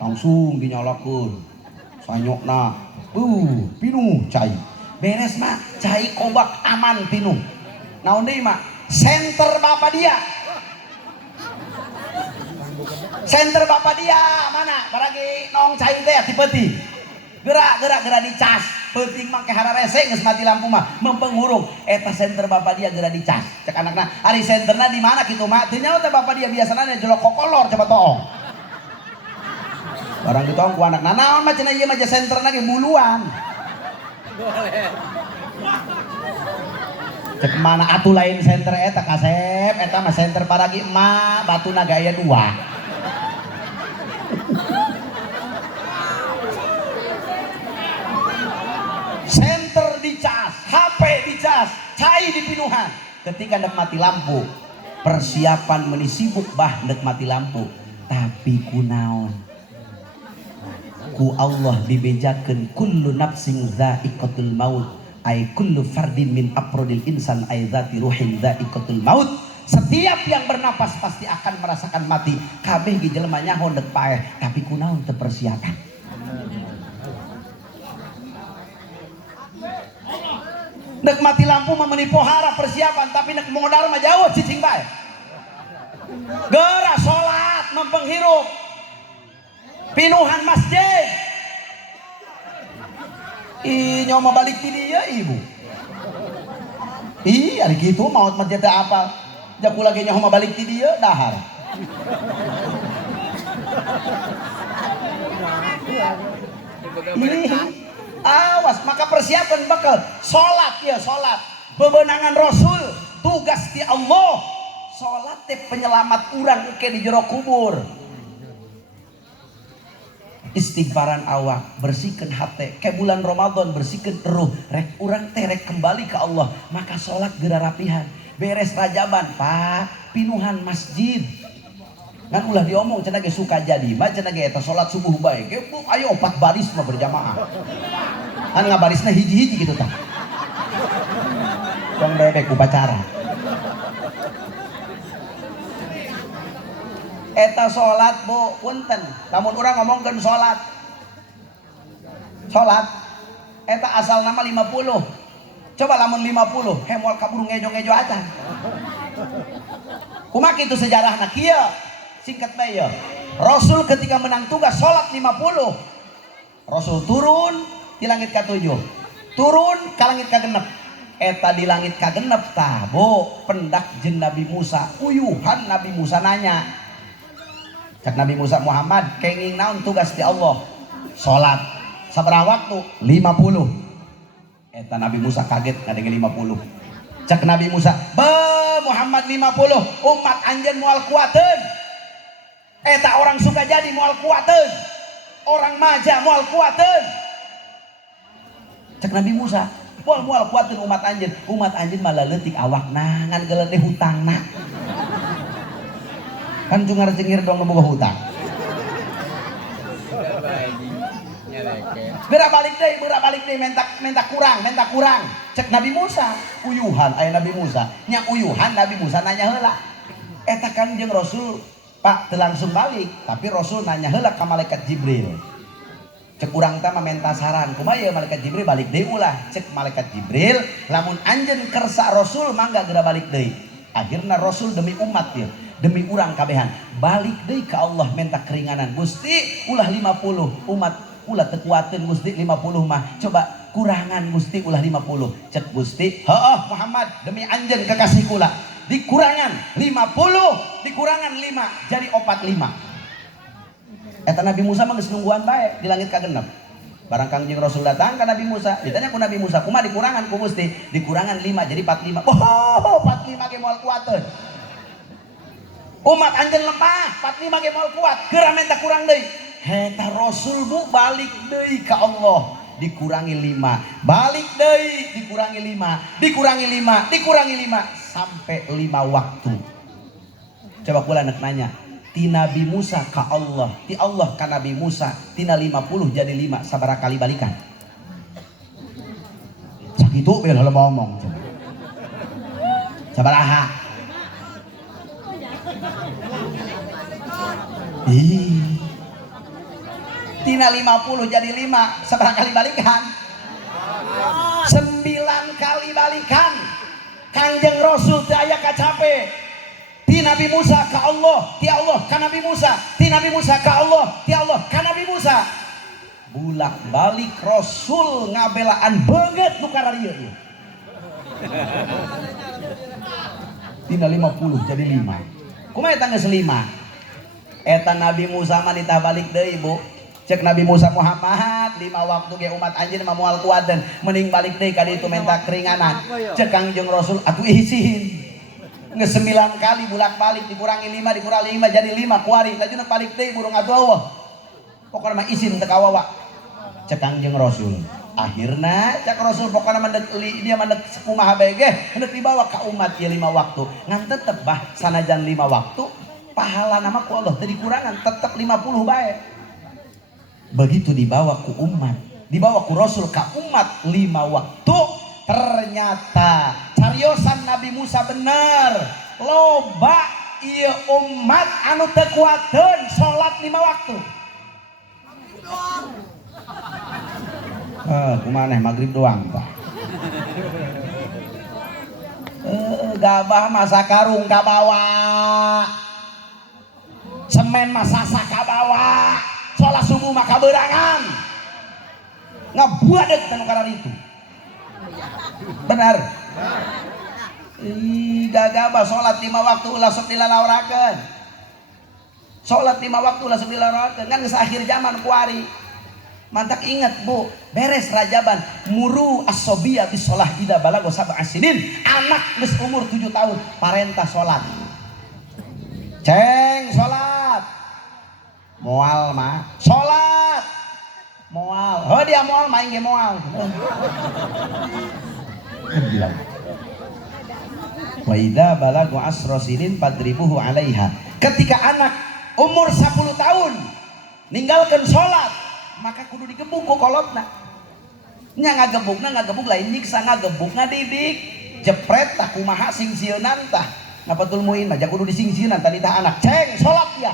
Langsung dinyalakeun. Sanyokna. Pinuh cai. Beres mah cai kobak aman pinuh. Naon deui mah? Senter bapak dia. Senter bapak dia mana? Baragi nong cai teh ti peuting. Gerak dicas. Peuting make hararese geus mati lampu mah mempeng hurung. Eta senter bapak dia geura dicas. Cek anakna, ari senterna di mana kitu mah? Teu nyaho teh bapak dia biasana jelok kokolor coba toong. Barang ditoong ku anakna, naon mah cenah ieu mah senterna ge buluan. Boleh. Cek mana atuh lain senter eta kasep, eta mah senter paragi emak, batuna gaya 2. Senter dicas, HP dicas, cai di pinuhan. Ketika nek mati lampu, persiapan meuni sibuk bah nek mati lampu. Tapi kunaon? Ku Allah dibejakeun kullu nafsin dha'iqatul maut. Ay kullu fardin min afrodil insan ay dzati ruhin dha'iqatul maut. Setiap yang bernapas pasti akan merasakan mati. Kabeh ge jelema nyaho nek paeh, tapi kunaon teu persiapan. Nek mati lampu mah meuni pohara persiapan, tapi nek modal mah jauh cicing bae. Geura salat mempeng hirup. Pinuhan masjid. Nyawa mah balik ti dieu ibu. Ari kitu maot masjid teh apa? Jaku lagi nyawa mah balik ti dieu dahar. Awas, maka persiapan bakal sholat ya sholat. Bebenangan Rasul, tugas di Allah. Sholat teh penyelamat urang ke di jero kubur. istighfaran awak, bersihkan hati, kayak bulan Ramadan bersihkan ruh, rek urang teh rek kembali ke Allah, maka sholat gera rapihan, beres rajaban pak pinuhan masjid kan ulah diomong cenah ge suka jadi mah cenah ge eta sholat subuh bae ge ayo 4 baris mah berjamaah kan ngabarisna hiji-hiji gitu tah tong bebek upacara eta sholat bu punten lamun urang ngomongkeun sholat eta asal nama 50 coba lamun 50 hemol kaburu ngejo-ngejo acan kumaha kitu sejarahna kieu singkat bae ya Rasul ketika menang tugas sholat 50 Rasul turun di langit ke-7 turun ke langit ke-6 eta di langit ke-6 tah bu pendak jeung Nabi Musa uyuhan Nabi Musa nanya cak Nabi Musa Muhammad kenging naon tugas di Allah sholat sabaraha waktu 50 eta Nabi Musa kaget ngadenge 50 cak Nabi Musa Muhammad 50 umat anjeun moal kuateun eta orang suka jadi moal kuateun orang maja moal kuateun cak Nabi Musa moal kuateun umat anjeun malah leutik awakna ngan geuleuh hutangna kan cungir-cengir dong boga hutang Bera balik deui minta kurang cek Nabi Musa uyuhan aya Nabi Musa nya uyuhan Nabi Musa nanya heula eta kan jeung Rasul pak teu langsung balik tapi Rasul nanya heula ka malaikat Jibril cek urang teh mah minta saran kumaha ye malaikat Jibril balik deui ulah cek malaikat Jibril lamun anjeun kersa Rasul mangga geura balik deui akhirna Rasul demi umat ya demi urang kabehan balik deui ka Allah minta keringanan Gusti ulah 50 umat ulah teu kuateun Gusti 50 mah coba kurangan Gusti ulah 50 cek Gusti heuh Muhammad demi anjeun kekasih kula dikurangan 50 dikurangan 5 jadi 45 eta Nabi Musa mah geus nungguan bae di langit ka-6 barang Kangjeng Rasul datang ka Nabi Musa ditanya ku Nabi Musa kumaha dikurangan ku Gusti dikurangan 5 jadi 45 oh 45 ge moal kuateun umat anjeun lemah 45 ge moal kuat geura minta kurang deui eta Rasul bu balik deui ka Allah dikurangi 5 balik deui dikurangi 5 dikurangi 5 sampai 5 waktu coba kula anak nanya ti Nabi Musa ka Allah ti Allah ka Nabi Musa tina 50 jadi 5 sabaraha kali balikan sakitu bel ngomong sabaraha tina 50 jadi 5 seberapa kali balikan 9 kali balikan Kangjeng Rasul teu aya kacape ti Nabi Musa ka Allah ti Allah ka Nabi Musa ti Nabi Musa ka Allah ti Allah ka Nabi Musa bulak balik Rasul ngabelaan beungeut nu kararieu ieu tina 50 jadi 5 kumaha eta geus 5 eta Nabi Musa mah ditah balik deui Bu cek Nabi Musa Muhammad 5 waktu ge umat anjeun mah moal kuateun mending balik deui ka ditu minta keringanan cek Kangjeng Rasul atuh isihin geus 9 kali bulak-balik dikurangi 5 dikurangi 5 jadi 5 kuari lajuna balik deui burung adoh pokona mah izin teu kawawa cek Kangjeng Rasul akhirna cek Rasul pokona mandek dia mandek kumaha bae ge hendak dibawa ka umat ieu 5 waktu ngan tetep bah sanajan 5 waktu pahala nama ku Allah teu dikurangan tetep 50 bae begitu dibawa ku umat dibawa ku Rasul ka umat 5 waktu ternyata cariosan Nabi Musa bener loba ieu umat anu teu kuateun salat 5 waktu kumaneh magrib doang Pak gabah masa karung ka bawa semen masa ka bawa sholat subuh maka berangan ngabuadeg tanu kararitu benar gagabah sholat 5 waktu ulah sok dilalaurakeun sholat 5 waktu ulah sok dilalaurakeun kan geus akhir zaman kuari mantak ingat Bu beres rajaban muru as-sobiyah bis sholah ida balago sab'a sinin anak geus umur 7 tahun parentah sholat ceng sholat moal mah sholat Moal. Oh dia moal main game moal. Bilang. Wa idza balagu asra sinin fadribuhu 'alaiha. Ketika anak umur 10 tahun ninggalkan sholat, maka kudu digebuk ku kolotna. Nya ngagebuk lain nyiksa, ngagebuk ngadidik. Jepret tak kumaha sing sieunan tah. Napatul muin mah kudu disingsieunan tadi tah anak ceng sholat ya.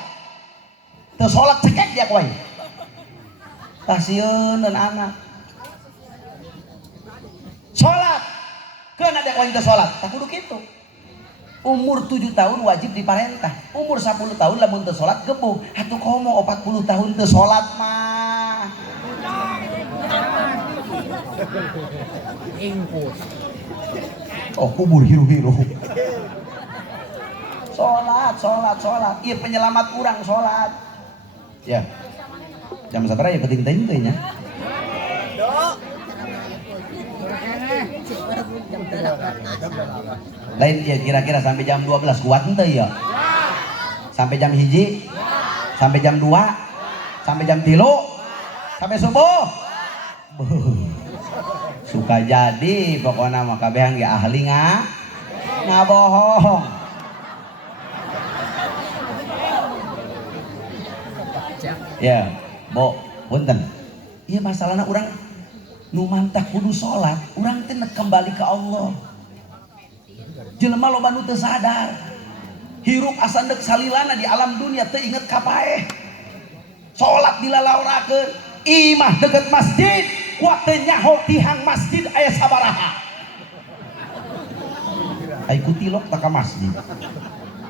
Teu sholat cekek dia kuy. Tah sieuneun anak. Sholat. Keun ada kuy teu sholat, tah kudu kitu. Umur 7 tahun wajib diparentah. Umur 10 tahun lamun teu sholat gebuk. Atuh komo 40 tahun teu sholat mah. Ingkus. Oh kubur hiru-hiru. Sholat. Iya penyelamat kurang sholat. Ya. Jam sabaraha ya penting-penting teh nya. Lain ya kira-kira sampai jam 12 kuat ente ya? Sampai jam 1, sampai jam 2, sampai jam 3, sampai subuh. Suka jadi pokoknya mah kabehan ge ahli ngabohong. Ya, Bo, punten. Iya masalahna urang nu mantah kudu sholat, urang teh kembali ke Allah. Jelema loba nu teu sadar. Hirup asa deuk salilana di alam dunia teu inget ka paeh. Sholat dilalaurakeun, imah deket masjid, kuat teu nyaho tihang masjid aya sabaraha. Ai kutilok tak ka masjid.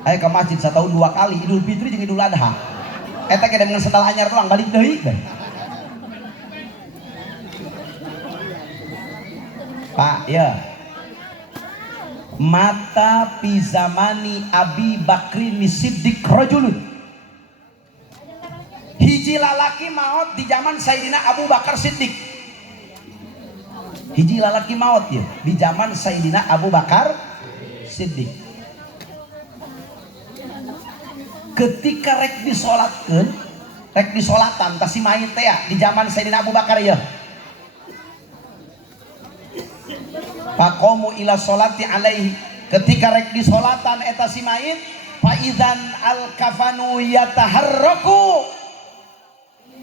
Aya ka masjid satahun 2 kali, Idul Fitri jeung Idul Adha. Eta ge dengan sendal anyar doang balik deui deh. Pak, ya. Mata fi zamani Abi Bakrin Siddiq rajulun. Hiji lalaki maot di zaman Sayyidina Abu Bakar Siddiq. Hiji lalaki maot ya di zaman Sayyidina Abu Bakar Siddiq. Ketika rek disolatkeun, rek disolatan tah si mayit teh di zaman Sayyidina Abu Bakar ya. Faqamu ila sholati alaihi, ketika rek disolatan eta si mayit, fa idzan al kafanu yataharraku.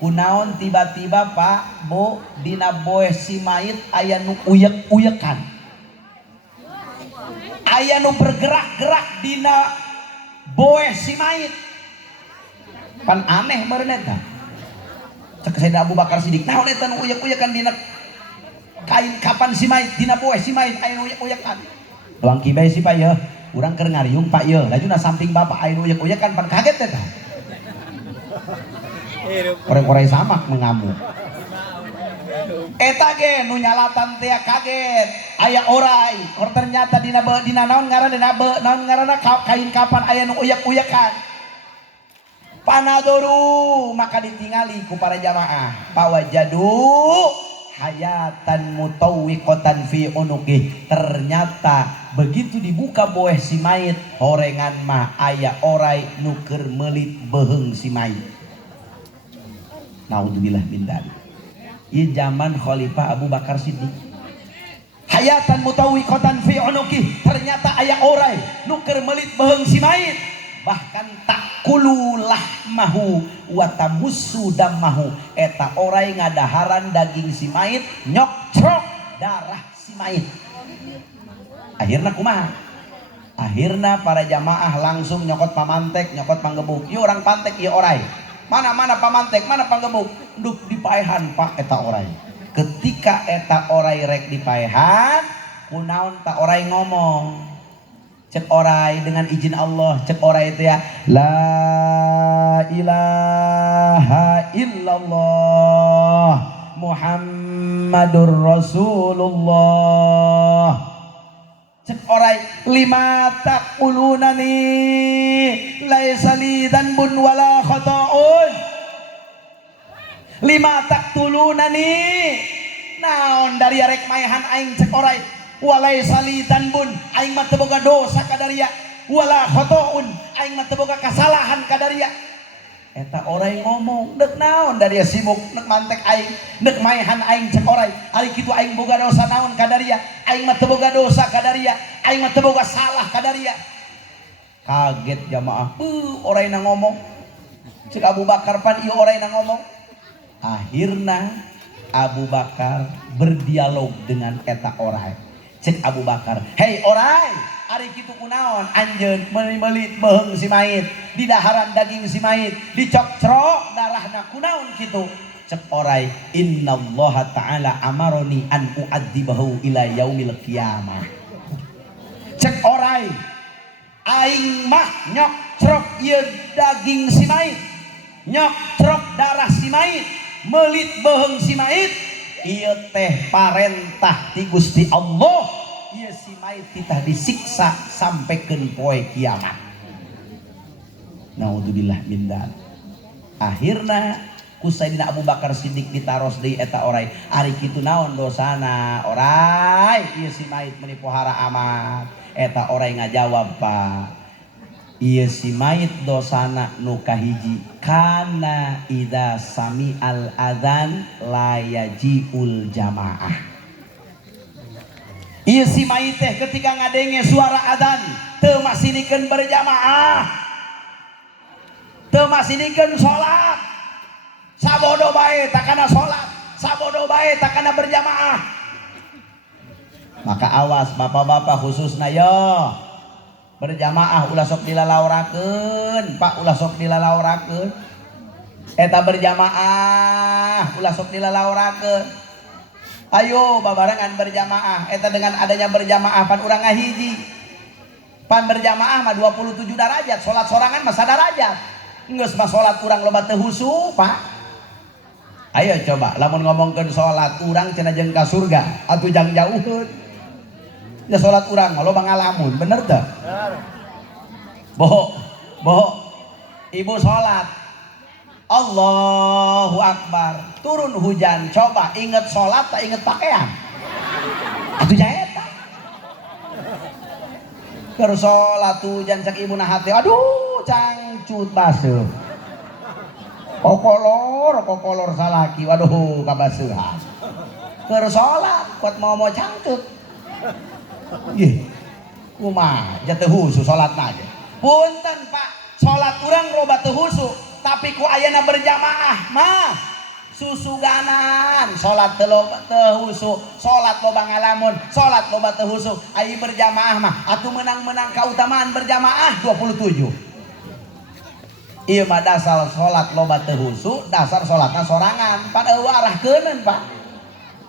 Kunaon tiba-tiba Pak Bo dina boeh si mayit aya nu uyek-uyekan. Aya nu bergerak-gerak dina boeh si mayit. Pan aneh meureun eta. Cek Sayyidina Abu Bakar Siddiq, naon eta nu uyek-uyekan dina kain kapan si mayit dina boeh si mayit aya nu uyek-uyekan. Doang kibai si Pak ye, urang keur ngariung Pak ye. Lajuna samping bapak aya nu uyek-uyekan pan kaget eta. Koreng-koreng samak mengamuk. Eta ge nu nyalatan teh kaget. Aya orai, or ternyata dina naon ngaranna naon ngaranna kain kapan aya nu uyek-uyekan. Panadoru maka ditingali ku para jamaah. Pawajadu hayatan mutawwiqatan fi unuqih. Ternyata begitu dibuka boeh si mayit, horengan mah aya orai nu keur meulit beheung si mayit. Naudzubillah min dzalik. Ieu zaman Khalifah Abu Bakar Siddiq. Hayatan mutawwiqatan fi unuqih, ternyata aya orai nu keur meulit beheung si mayit. Bahkan takulu lahmahu wa tamussu dammahu, eta orai ngadaharan daging si mayit, nyokcrok darah si mayit. Akhirna kumaha? Akhirna para jamaah langsung nyokot pamantek, nyokot panggebuk. Ieu orang pantek ieu orai. Mana pamantek, mana panggebuk? Duk dipaehan Pak eta orai. Ketika eta orai rek dipaehan, kunaon ta orai ngomong. Cek orai dengan izin Allah, cek orai itu ya, la ilaha illallah Muhammadur Rasulullah. Cek orai, lima taqulunani laisa li dzanbun wala khata'un. Lima taqtulunani, naon dari arek maehan aing cek orai. Walai salitan bun aing mah teu boga dosa kadaria, wala khotoun aing mah teu boga kasalahan kadaria. eta orai ngomong dek naon dari sibuk nek mantek aing nek maehan aing cek orai ari kitu aing boga dosa naon kadaria aing mah teu boga dosa kadaria aing mah teu boga salah kadaria. Kaget jamaah orai na ngomong cek Abu Bakar pan ieu orai na ngomong. Akhirna Abu Bakar berdialog dengan eta orai. Cek Abu Bakar, hei orai, ari kitu kunaon anjeun meuli beheung si mayit, di daharan daging si mayit, dicokcrok darahna kunaon kitu. Cek orai, innallaha ta'ala amaroni an u'adzibahu ila yaumil qiyamah. Cek orai, aing mah nyokcrok ieu daging si mayit, nyokcrok darah si mayit, melit beheung si mayit, ieu teh parentah ti Gusti Allah, ieu si mayit kita disiksa sampekeun poe kiamat. Naudzubillah min dzalik. Akhirna ku Sayyidina Abu Bakar Siddiq ditaros deui eta orai. Ari kitu naon dosana? Orai, ieu si mayit meuni pohara amat. Eta orai ngajawab, Pak. Ieu si mayit dosana nu kahiji kana idza sami'al adzan la yajiul jamaah. Ieu si mayit teh ketika ngadenge suara adzan teu masinikeun berjamaah, teu masinikeun salat, sabodo bae takana salat, sabodo bae takana berjamaah. Maka awas bapak-bapak khususna yo berjamaah ulah sok dilalaurakeun, Pak, ulah sok dilalaurakeun. Eta berjamaah ulah sok dilalaurakeun. Ayo babarengan berjamaah. Eta dengan adanya berjamaah pan urang ngahiji. Pan berjamaah mah 27 derajat, salat sorangan mah sadarajat. Geus mah salat urang loba teu husu, Pak. Ayo coba lamun ngomongkeun salat urang cenah jeung ka surga atuh jang jauheun. Ya sholat urang loba ngalamun, bener teh? Bohong, bohong. Ibu sholat, Allahu Akbar, turun hujan, coba inget sholat tak inget pakaian. Atuh nyaeta. Keur sholat hujan cek ibu hati, aduh cangcut basuh. Kokolor salaki, waduh kabasuhan. Keur sholat, kuat mau cangcut. Ih, kumaha jatuh husu salat aja. Punten Pak, salat urang loba teu husu, tapi ku ayana berjamaah mah susuganan. Salat teu loba teu husu, salat loba ngalamun, salat loba teu husu. Ai berjamaah mah atuh menang-menang kautamaan berjamaah 27. Ieu mah dasar salat loba teu husu, dasar salatna sorangan. Pan eueuh arahkeuneun Pak.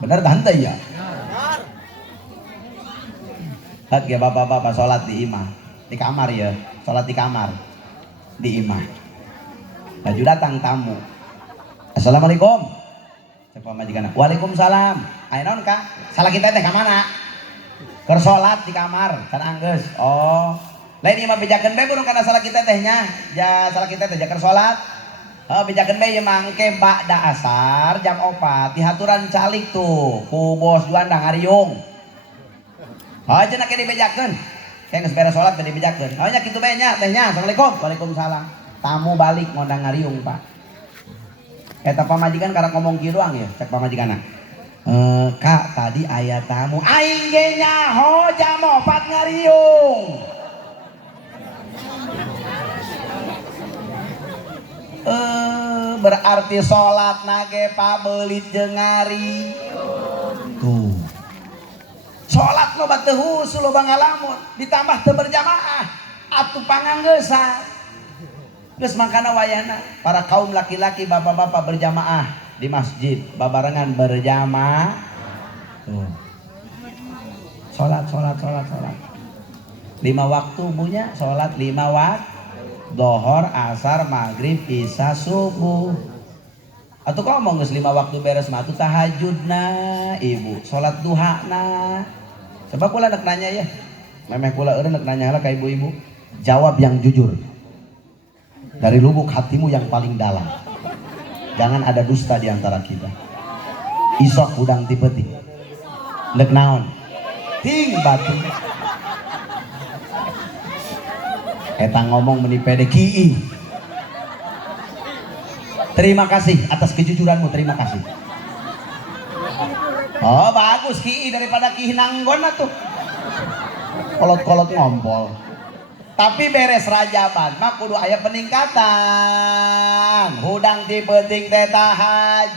Bener tah henteu ya? Hak ya bapak-bapak sholat di imah di kamar ya, sholat di kamar di imah. Baju datang tamu, assalamualaikum. Cek pamajikanna, waalaikumsalam. Ayo naon Kak? Salah kita teh ka mana? Keur sholat di kamar, can anggeus. Oh, lain imah bejakeun bae burung kana salah kita tehnya. Ja salah kita teh keur sholat. Oh, bejakeun bae ieu mangke ba'da asar jam 4 dihaturan calik tuh ku bos Juanda ngariung. Oh cenah ke dibejakeun. Kayak geus beres salat teh dibejakeun. Oh nya kitu bae nya teh nya. Assalamualaikum. Waalaikumsalam. Tamu balik ngondang ngariung, Pak. Eta pamajikan karek ngomong kieu doang ya, cek pamajikanna. Kak, tadi aya tamu. Aing ge nyaho jam 4 ngariung. Berarti salat nage pabeulit jeung ngari. Tuh. Sholat loba teu husu loba ngalamun ditambah teu berjamaah atuh panganggeusan. Geus mangkana wayahna para kaum laki-laki bapak-bapak berjamaah di masjid babarengan berjamaah. Tuh. Sholat 5 waktu punya sholat 5 waktu. Dohor, asar, maghrib, isya, subuh. Atuh ngomong geus 5 waktu beres mah atuh tahajudna, ibu. Sholat duhana. Coba kula nek nanya ya, memeh kula eureun nek nanya lah ka ibu-ibu, jawab yang jujur dari lubuk hatimu yang paling dalam. Jangan ada dusta di antara kita. Isok udang tipeuting, nek naon? Ting batu. Eta ngomong meni pede kieu. Terima kasih atas kejujuranmu, terima kasih. Oh bagus Ki daripada Ki Nanggon tuh. Kolot-kolot ngompol. Tapi beres rajaban mah kudu aya peningkatan. Hudang ti penting teh tahaj.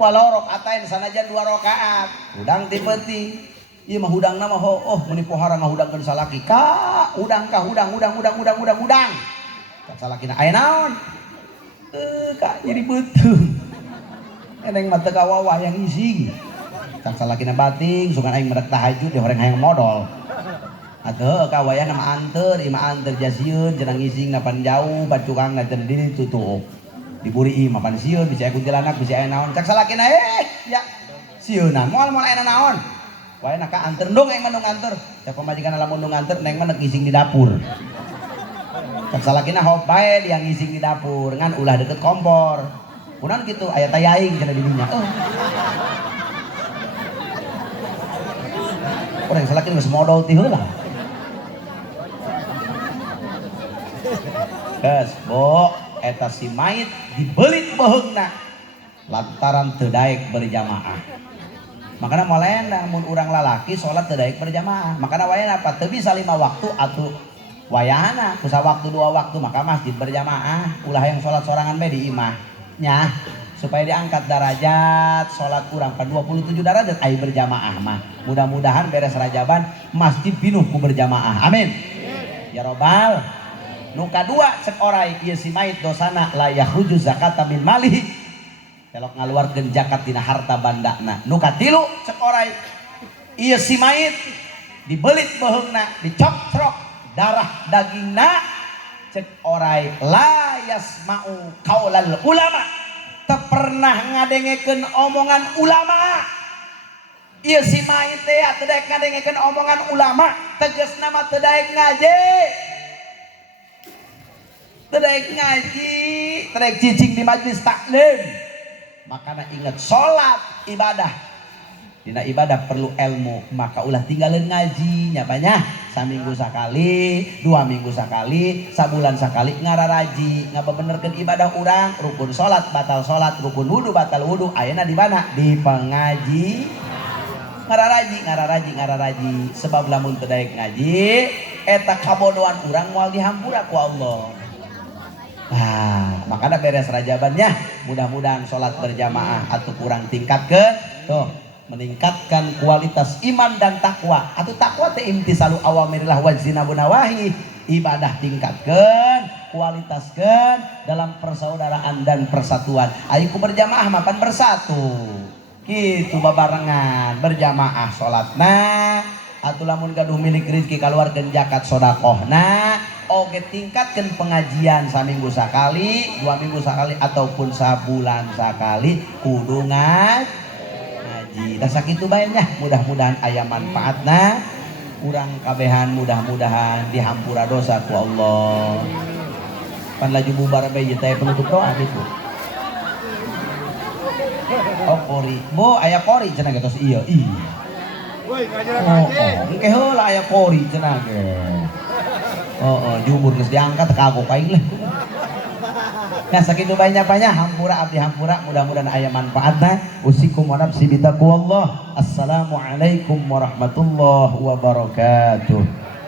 Walau rokaatain sanajan 2 rakaat. Hudang ti penting. Ieu mah hudang nama oh meuni pohara ngahudangkeun salaki. Ka hudang. Ka salakina aya naon? Kak jadi betul. Eneng mah teu kawawa yang ising. Ka salakina bating sungan aing merek tahajud di horeng hayang modal. Atuh kawayana mah anteur, imah anteur jasieun cenah ngising napan jauh bacukangna teu di tutup. Diburi imah pan sieun bisa kuntilanak bisa aya naon. Cak salakina ya sieunan moal aya naon. Wayana ka anteur ndung aing mah ndung anteur. Cak pamajikan lamun ndung anteur neng mah ngising di dapur. Cak salakina hop bae dia ngising di dapur ngan ulah deket kompor. Kunaon kitu aya teh aing cenah di dinya. Urang salakina geus modal ti heula. Geus, Bo, eta si mait dibelit beheungna lantaran teu daek berjamaah. Makana molena mun urang lalaki salat teu daek berjamaah. Makana wayana apa teu bisa 5 waktu atuh wayahna kusa waktu 2 waktu maka masjid berjamaah. Ulah yang salat sorangan bae di imah nya supaya diangkat derajat salat urang pan 27 derajat ai berjamaah mah. Mudah-mudahan beres rajaban masjid pinuh ku berjamaah. Amin. Ya robbal. Nu kadua cek orai ieu si mait dosana la yakhruju zakata min malih. Kelok ngaluarkeun zakat tina harta bandana. Nu katilu cek orai ieu si mait dibelit beheungna, dicocrok darah dagingna. Cek orai la yasma'u qaulal ulama. Teu pernah ngadengekeun omongan ulama. Ieu si mait teh teu daek ngadengekeun omongan ulama, tegasna mah teu daek ngaji. Terdaik ngaji, terdaik cicing di majlis taklim. Makanya ingat sholat ibadah. Dina ibadah perlu ilmu, maka ulah tinggalin ngaji nyapanya saminggu sakali, 2 minggu sakali, sabulan sakali ngararaji, ngabebenerkeun ibadah urang, rukun sholat batal sholat, rukun wudu batal wudu. Ayeuna di mana? Di pengaji. Ngararaji. Sebab lamun teu daek ngaji, eta kabodohan urang moal dihampura ku Allah. Nah, makanya beres rajabannya mudah-mudahan sholat berjamaah atau kurang tingkatkan tuh meningkatkan kualitas iman dan takwa atau takwa teh imtisalu awamirillah wajzina bunawahi ibadah tingkatkan kualitaskan dalam persaudaraan dan persatuan ayo berjamaah mapan bersatu gitu babarengan berjamaah sholatna atau lamun gaduh milik rezeki kaluarkeun zakat sedekahna oge tingkatkan pengajian saminggu sakali 2 minggu sakali ataupun sabulan sakali kudu ngaji da sakitu bae nya mudah-mudahan aya manfaatna urang kabehan mudah-mudahan dihampura dosa ku Allah pan laju bubar bae teh penutup doa gitu oh kori bo aya kori cenah geus iya Woi, ngajaran ngaji. Engke heula aya kori cenah ge. Jumur geus diangkat kagok aing leh. Nah sakitu bae nyapanya hampura abdi hampura mudah-mudahan aya manfaatna. Usikum wa nafsi bitaqwallah. Assalamualaikum warahmatullahi wabarakatuh.